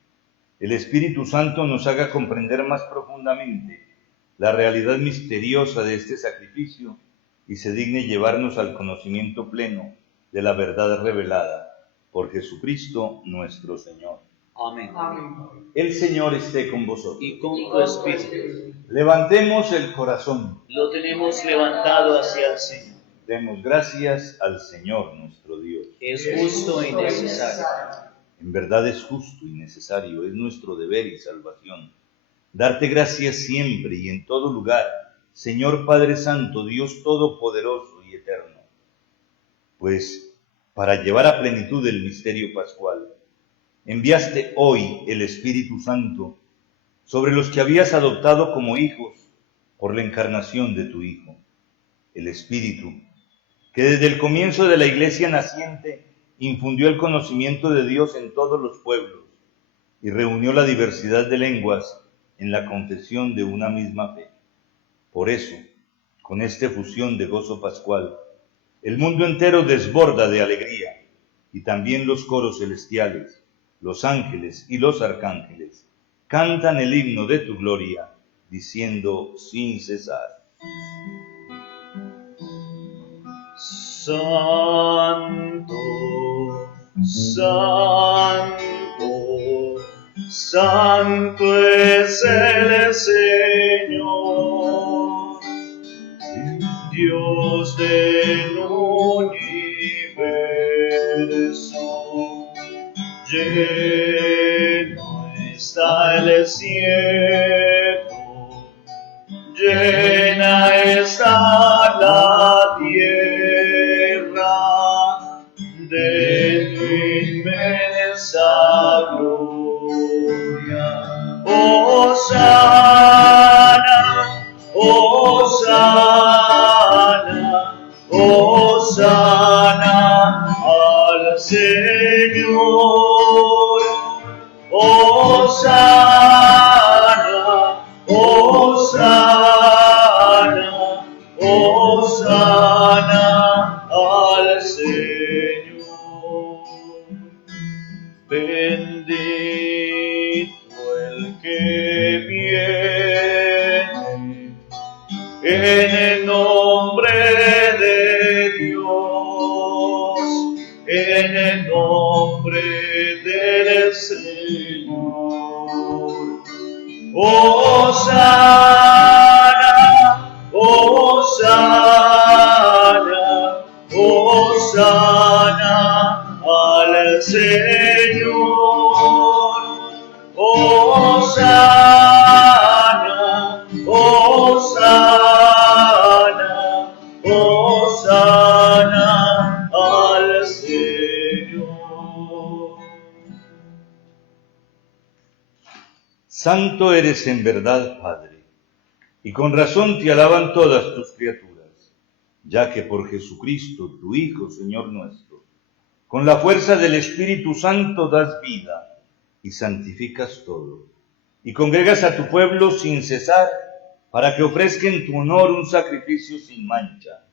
el Espíritu Santo nos haga comprender más profundamente la realidad misteriosa de este sacrificio y se digne llevarnos al conocimiento pleno de la verdad revelada por Jesucristo nuestro Señor. Amén. El Señor esté con vosotros. Y con tu espíritu. Levantemos el corazón. Lo tenemos levantado hacia el Señor. Demos gracias al Señor nuestro Dios. Es justo y necesario. En verdad es justo y necesario, es nuestro deber y salvación. Darte gracias siempre y en todo lugar, Señor Padre Santo, Dios Todopoderoso y Eterno. Pues, para llevar a plenitud el misterio pascual, enviaste hoy el Espíritu Santo sobre los que habías adoptado como hijos por la encarnación de tu Hijo. El Espíritu, que desde el comienzo de la Iglesia naciente infundió el conocimiento de Dios en todos los pueblos y reunió la diversidad de lenguas en la confesión de una misma fe. Por eso, con esta efusión de gozo pascual, el mundo entero desborda de alegría, y también los coros celestiales, los ángeles y los arcángeles cantan el himno de tu gloria, diciendo sin cesar: Santo, Santo, Santo es el Señor, Dios del universo. Lleno está el cielo, llena está la tierra de tu inmensa gloria. Hosana, Hosana, Hosana al Señor. Hosana, Hosana, Hosana al Señor. Bendito el que viene en el nombre de Dios, en el nombre del Señor. Hosana, Hosana, Hosana al Señor. Hosana, Hosana, Hosana al Señor. Santo eres en verdad, Padre, y con razón te alaban todas tus criaturas, ya que por Jesucristo, tu Hijo, Señor nuestro, con la fuerza del Espíritu Santo das vida y santificas todo, y congregas a tu pueblo sin cesar, para que ofrezca en tu honor un sacrificio sin mancha,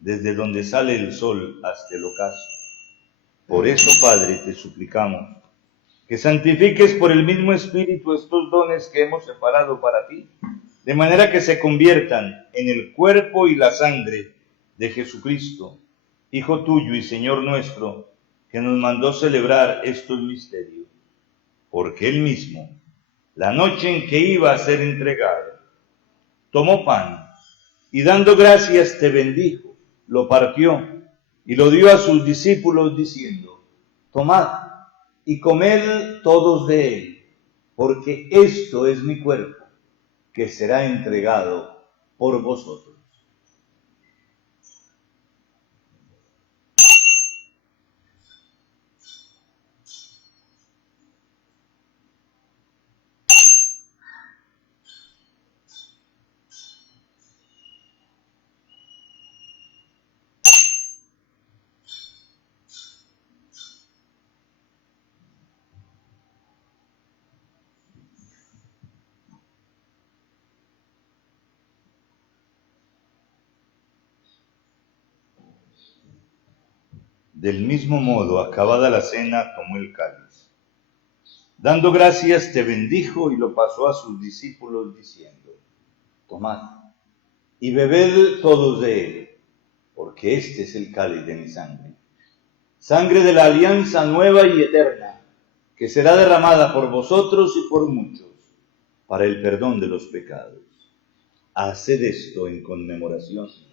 desde donde sale el sol hasta el ocaso. Por eso, Padre, te suplicamos que santifiques por el mismo Espíritu estos dones que hemos separado para ti, de manera que se conviertan en el cuerpo y la sangre de Jesucristo, Hijo tuyo y Señor nuestro, que nos mandó celebrar estos misterios. Porque él mismo, la noche en que iba a ser entregado, tomó pan y dando gracias te bendijo, lo partió y lo dio a sus discípulos diciendo: tomad y comed todos de él, porque esto es mi cuerpo, que será entregado por vosotros. Del mismo modo, acabada la cena, tomó el cáliz. Dando gracias, te bendijo y lo pasó a sus discípulos diciendo: tomad y bebed todos de él, porque este es el cáliz de mi sangre, sangre de la alianza nueva y eterna, que será derramada por vosotros y por muchos, para el perdón de los pecados. Haced esto en conmemoración mía.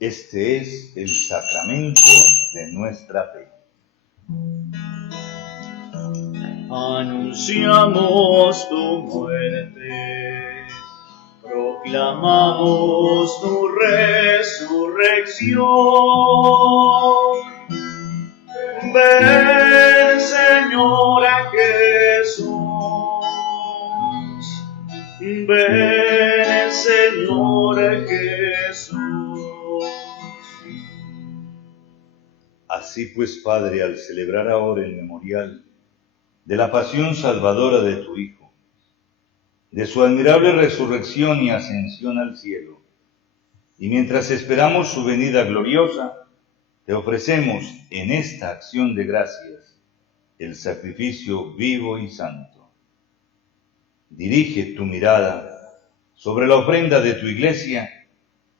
Este es el sacramento de nuestra fe. Anunciamos tu muerte, proclamamos tu resurrección. Ven, Señor, a Jesús. Ven, Señor, a Jesús. Así pues, Padre, al celebrar ahora el memorial de la pasión salvadora de tu Hijo, de su admirable resurrección y ascensión al cielo, y mientras esperamos su venida gloriosa, te ofrecemos en esta acción de gracias el sacrificio vivo y santo. Dirige tu mirada sobre la ofrenda de tu iglesia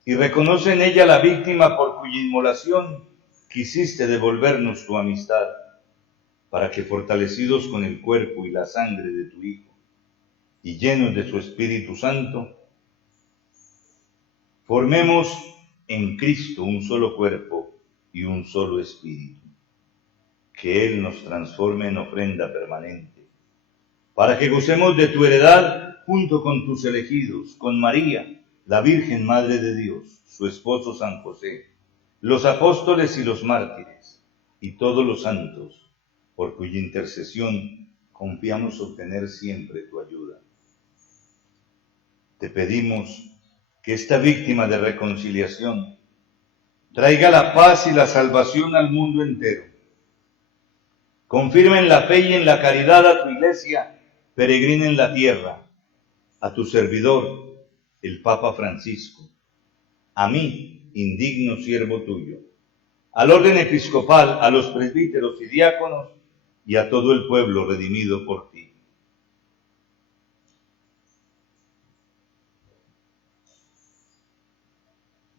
y reconoce en ella la víctima por cuya inmolación quisiste devolvernos tu amistad, para que fortalecidos con el cuerpo y la sangre de tu Hijo y llenos de su Espíritu Santo, formemos en Cristo un solo cuerpo y un solo espíritu. Que Él nos transforme en ofrenda permanente, para que gocemos de tu heredad junto con tus elegidos, con María, la Virgen Madre de Dios, su esposo San José, los apóstoles y los mártires, y todos los santos, por cuya intercesión confiamos obtener siempre tu ayuda. Te pedimos que esta víctima de reconciliación traiga la paz y la salvación al mundo entero. Confirma en la fe y en la caridad a tu iglesia peregrina en la tierra, a tu servidor, el Papa Francisco, a mí, indigno siervo tuyo, al orden episcopal, a los presbíteros y diáconos, y a todo el pueblo redimido por ti.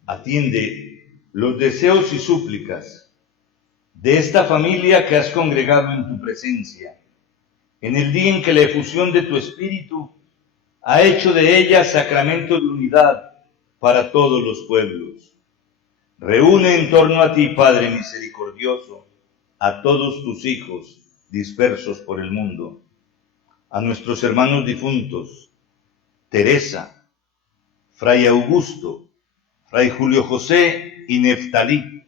Atiende los deseos y súplicas de esta familia que has congregado en tu presencia, en el día en que la efusión de tu Espíritu ha hecho de ella sacramento de unidad para todos los pueblos. Reúne en torno a ti, Padre misericordioso, a todos tus hijos dispersos por el mundo, a nuestros hermanos difuntos, Teresa, Fray Augusto, Fray Julio José y Neftalí,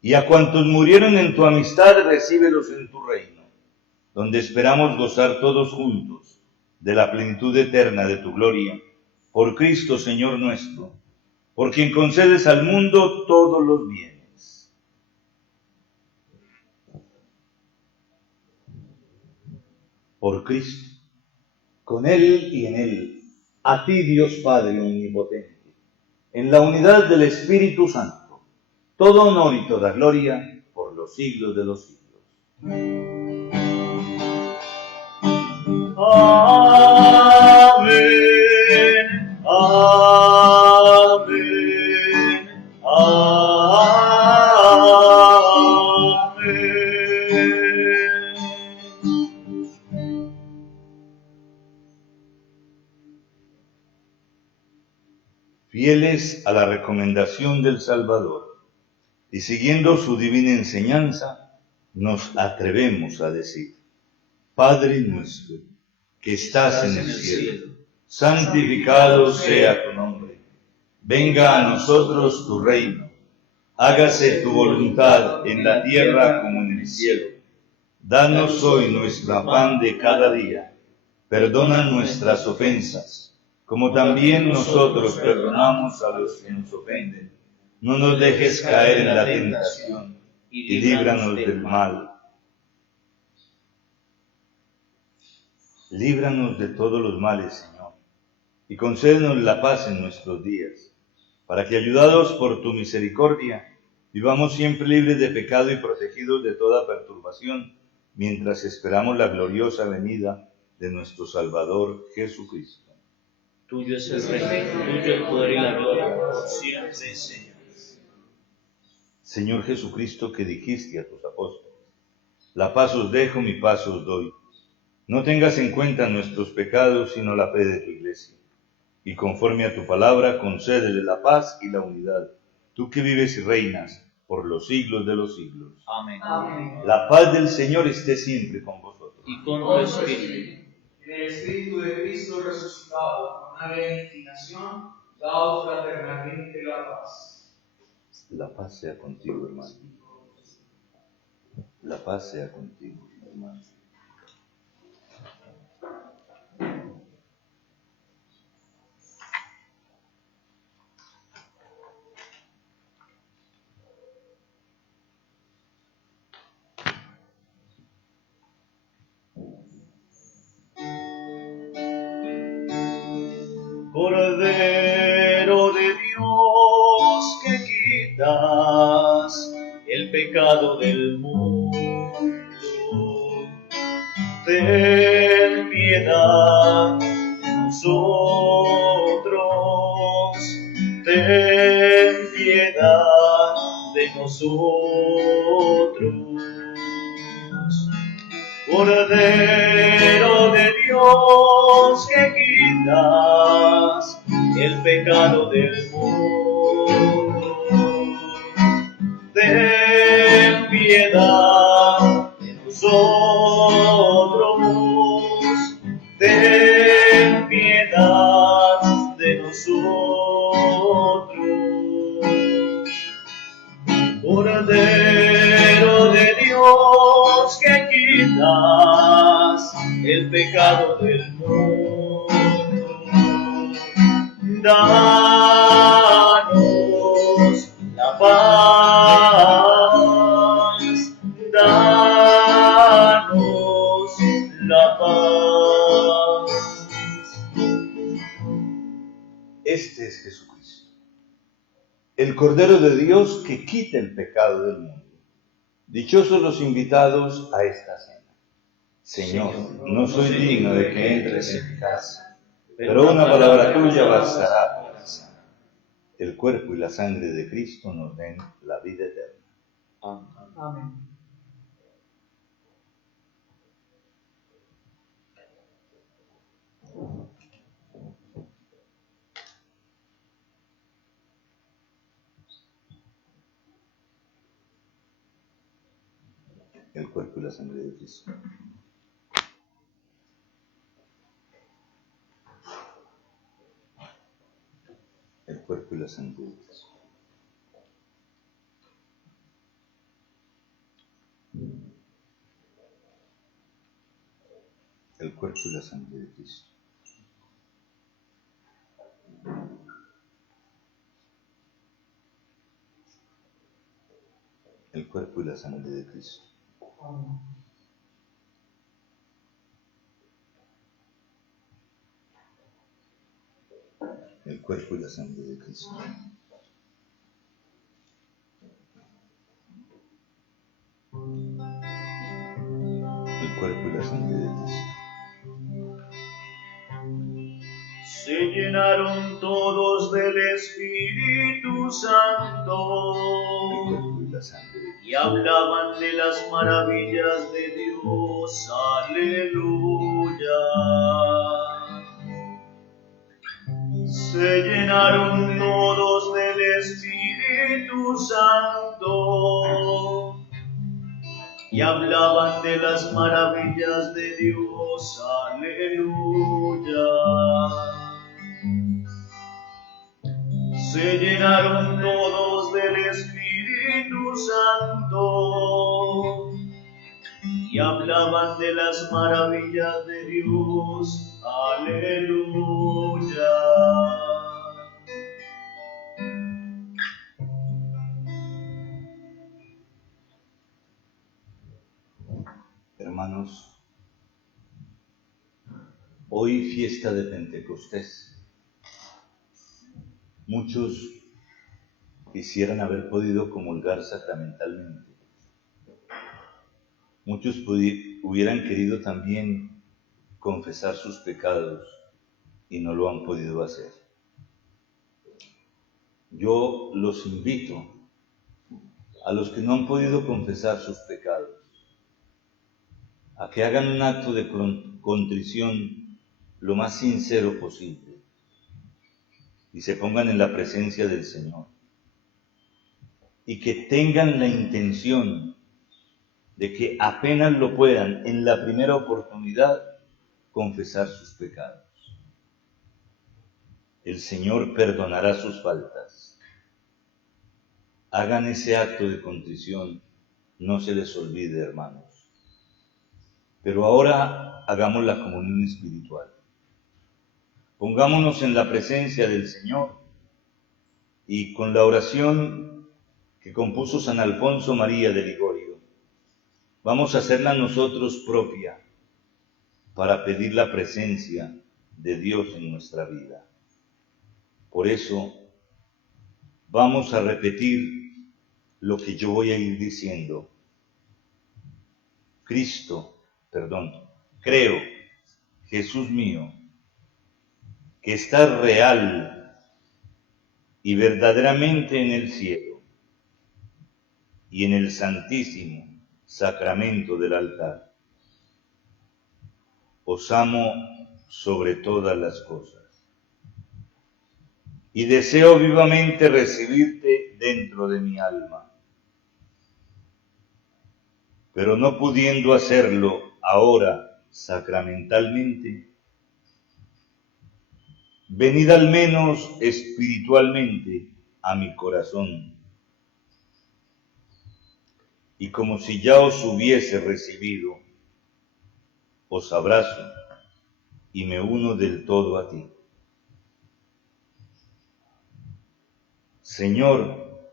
y a cuantos murieron en tu amistad, recíbelos en tu reino, donde esperamos gozar todos juntos de la plenitud eterna de tu gloria, por Cristo Señor nuestro, por quien concedes al mundo todos los bienes. Por Cristo, con Él y en Él, a ti Dios Padre omnipotente, en la unidad del Espíritu Santo, todo honor y toda gloria por los siglos de los siglos. Amén, amén, amén. Fieles a la recomendación del Salvador y siguiendo su divina enseñanza, nos atrevemos a decir: Padre nuestro, que estás en el cielo, santificado sea tu nombre. Venga a nosotros tu reino. Hágase tu voluntad en la tierra como en el cielo. Danos hoy nuestro pan de cada día. Perdona nuestras ofensas, como también nosotros perdonamos a los que nos ofenden. No nos dejes caer en la tentación y líbranos del mal. Líbranos de todos los males, Señor, y concédenos la paz en nuestros días, para que, ayudados por tu misericordia, vivamos siempre libres de pecado y protegidos de toda perturbación, mientras esperamos la gloriosa venida de nuestro Salvador Jesucristo. Tuyo es el reino, tuyo el poder y la gloria, por siempre, Señor. Señor Jesucristo, que dijiste a tus apóstoles: la paz os dejo, mi paz os doy. No tengas en cuenta nuestros pecados, sino la fe de tu Iglesia. Y conforme a tu palabra, concédele la paz y la unidad, tú que vives y reinas por los siglos de los siglos. Amén. La paz del Señor esté siempre con vosotros. Y con tu espíritu. En el Espíritu de Cristo resucitado, con una gran inclinación, daos fraternalmente la paz. La paz sea contigo, hermano. La paz sea contigo, hermano. Cordero de Dios, que quitas el pecado del mundo, ten piedad de nosotros, ten piedad de nosotros. Cordero de Dios, que quitas el pecado del mundo, ten piedad de nosotros, ten piedad de nosotros. Cordero de Dios, que quitas el pecado del mundo, danos la paz, danos la paz. Este es Jesucristo, el Cordero de Dios que quita el pecado del mundo. Dichosos los invitados a esta cena. Señor, no soy digno de que entres en mi casa, pero una palabra tuya bastará para sanar. el cuerpo y la sangre de Cristo nos den la vida eterna. Amén. Amén. El cuerpo y la sangre de Cristo. El cuerpo y la sangre de Cristo. El cuerpo y la sangre de Cristo. El cuerpo y la sangre de Cristo. El cuerpo y la sangre de Cristo. El cuerpo y la sangre de Cristo. Se llenaron todos del Espíritu Santo El cuerpo y la sangre de Cristo. y hablaban de las maravillas de Dios. Aleluya. Se llenaron todos del Espíritu Santo y hablaban de las maravillas de Dios. Aleluya. Se llenaron todos del Espíritu Santo y hablaban de las maravillas de Dios. Aleluya. Hermanos, hoy fiesta de Pentecostés. Muchos quisieran haber podido comulgar sacramentalmente. Muchos hubieran querido también confesar sus pecados y no lo han podido hacer. Yo los invito a los que no han podido confesar sus pecados a que hagan un acto de contrición lo más sincero posible y se pongan en la presencia del Señor y que tengan la intención de que apenas lo puedan, en la primera oportunidad, confesar sus pecados. El Señor perdonará sus faltas. Hagan ese acto de contrición, no se les olvide, hermanos. Pero ahora hagamos la comunión espiritual. Pongámonos en la presencia del Señor y con la oración que compuso San Alfonso María de Ligorio, vamos a hacerla nosotros propia para pedir la presencia de Dios en nuestra vida. Por eso, vamos a repetir lo que yo voy a ir diciendo. Creo, Jesús mío, que estás real y verdaderamente en el cielo y en el santísimo sacramento del altar. Os amo sobre todas las cosas y deseo vivamente recibirte dentro de mi alma. Pero no pudiendo hacerlo ahora sacramentalmente, venid al menos espiritualmente a mi corazón, y como si ya os hubiese recibido, os abrazo y me uno del todo a ti. Señor,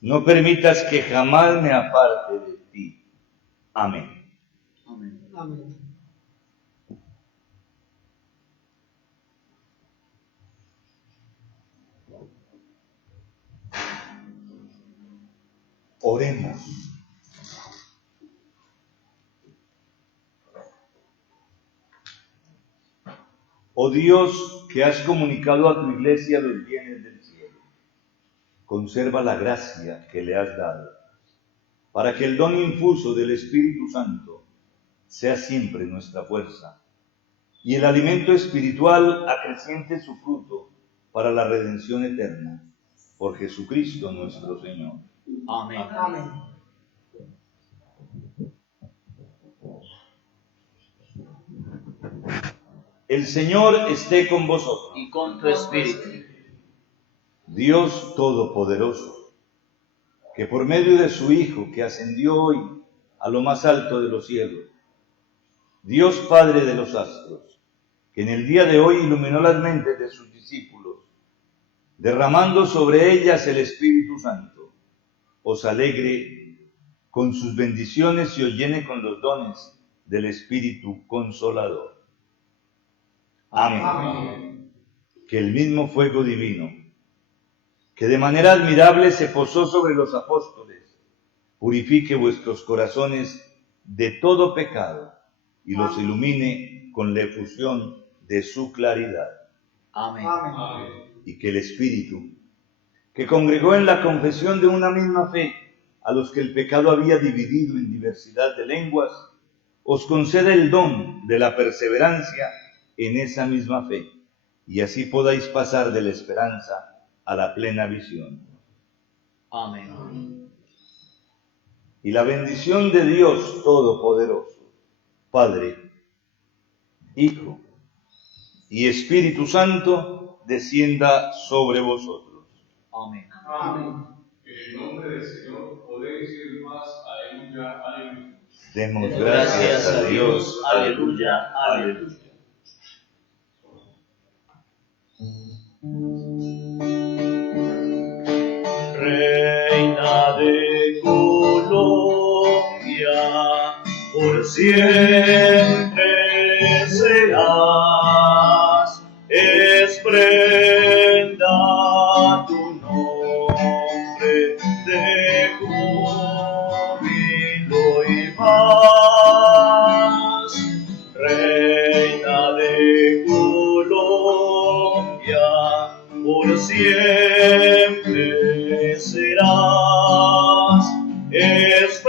no permitas que jamás me aparte de ti. Amén. Amén. Amén. Oremos. Oh Dios, que has comunicado a tu iglesia los bienes del cielo, conserva la gracia que le has dado, para que el don infuso del Espíritu Santo sea siempre nuestra fuerza, y el alimento espiritual acreciente su fruto para la redención eterna, por Jesucristo nuestro Señor. Amén. Amén. El Señor esté con vosotros. Y con tu espíritu. Dios Todopoderoso, que por medio de su Hijo, que ascendió hoy a lo más alto de los cielos, Dios Padre de los astros, que en el día de hoy iluminó las mentes de sus discípulos, derramando sobre ellas el Espíritu Santo, os alegre con sus bendiciones y os llene con los dones del Espíritu Consolador. Amén. Que el mismo fuego divino, que de manera admirable se posó sobre los apóstoles, purifique vuestros corazones de todo pecado y los ilumine con la efusión de su claridad. Amén. Y que el Espíritu, que congregó en la confesión de una misma fe a los que el pecado había dividido en diversidad de lenguas, os conceda el don de la perseverancia en esa misma fe, y así podáis pasar de la esperanza a la plena visión. Amén. Y la bendición de Dios Todopoderoso, Padre, Hijo y Espíritu Santo, descienda sobre vosotros. Amén. Amén. En el nombre del Señor podéis ir más. Aleluya, aleluya. Demos Gracias a Dios. Aleluya, aleluya. Reina de Colombia, por siempre serás, es prenda tu nombre de júbilo y paz. Reina de Colombia, por siempre serás, es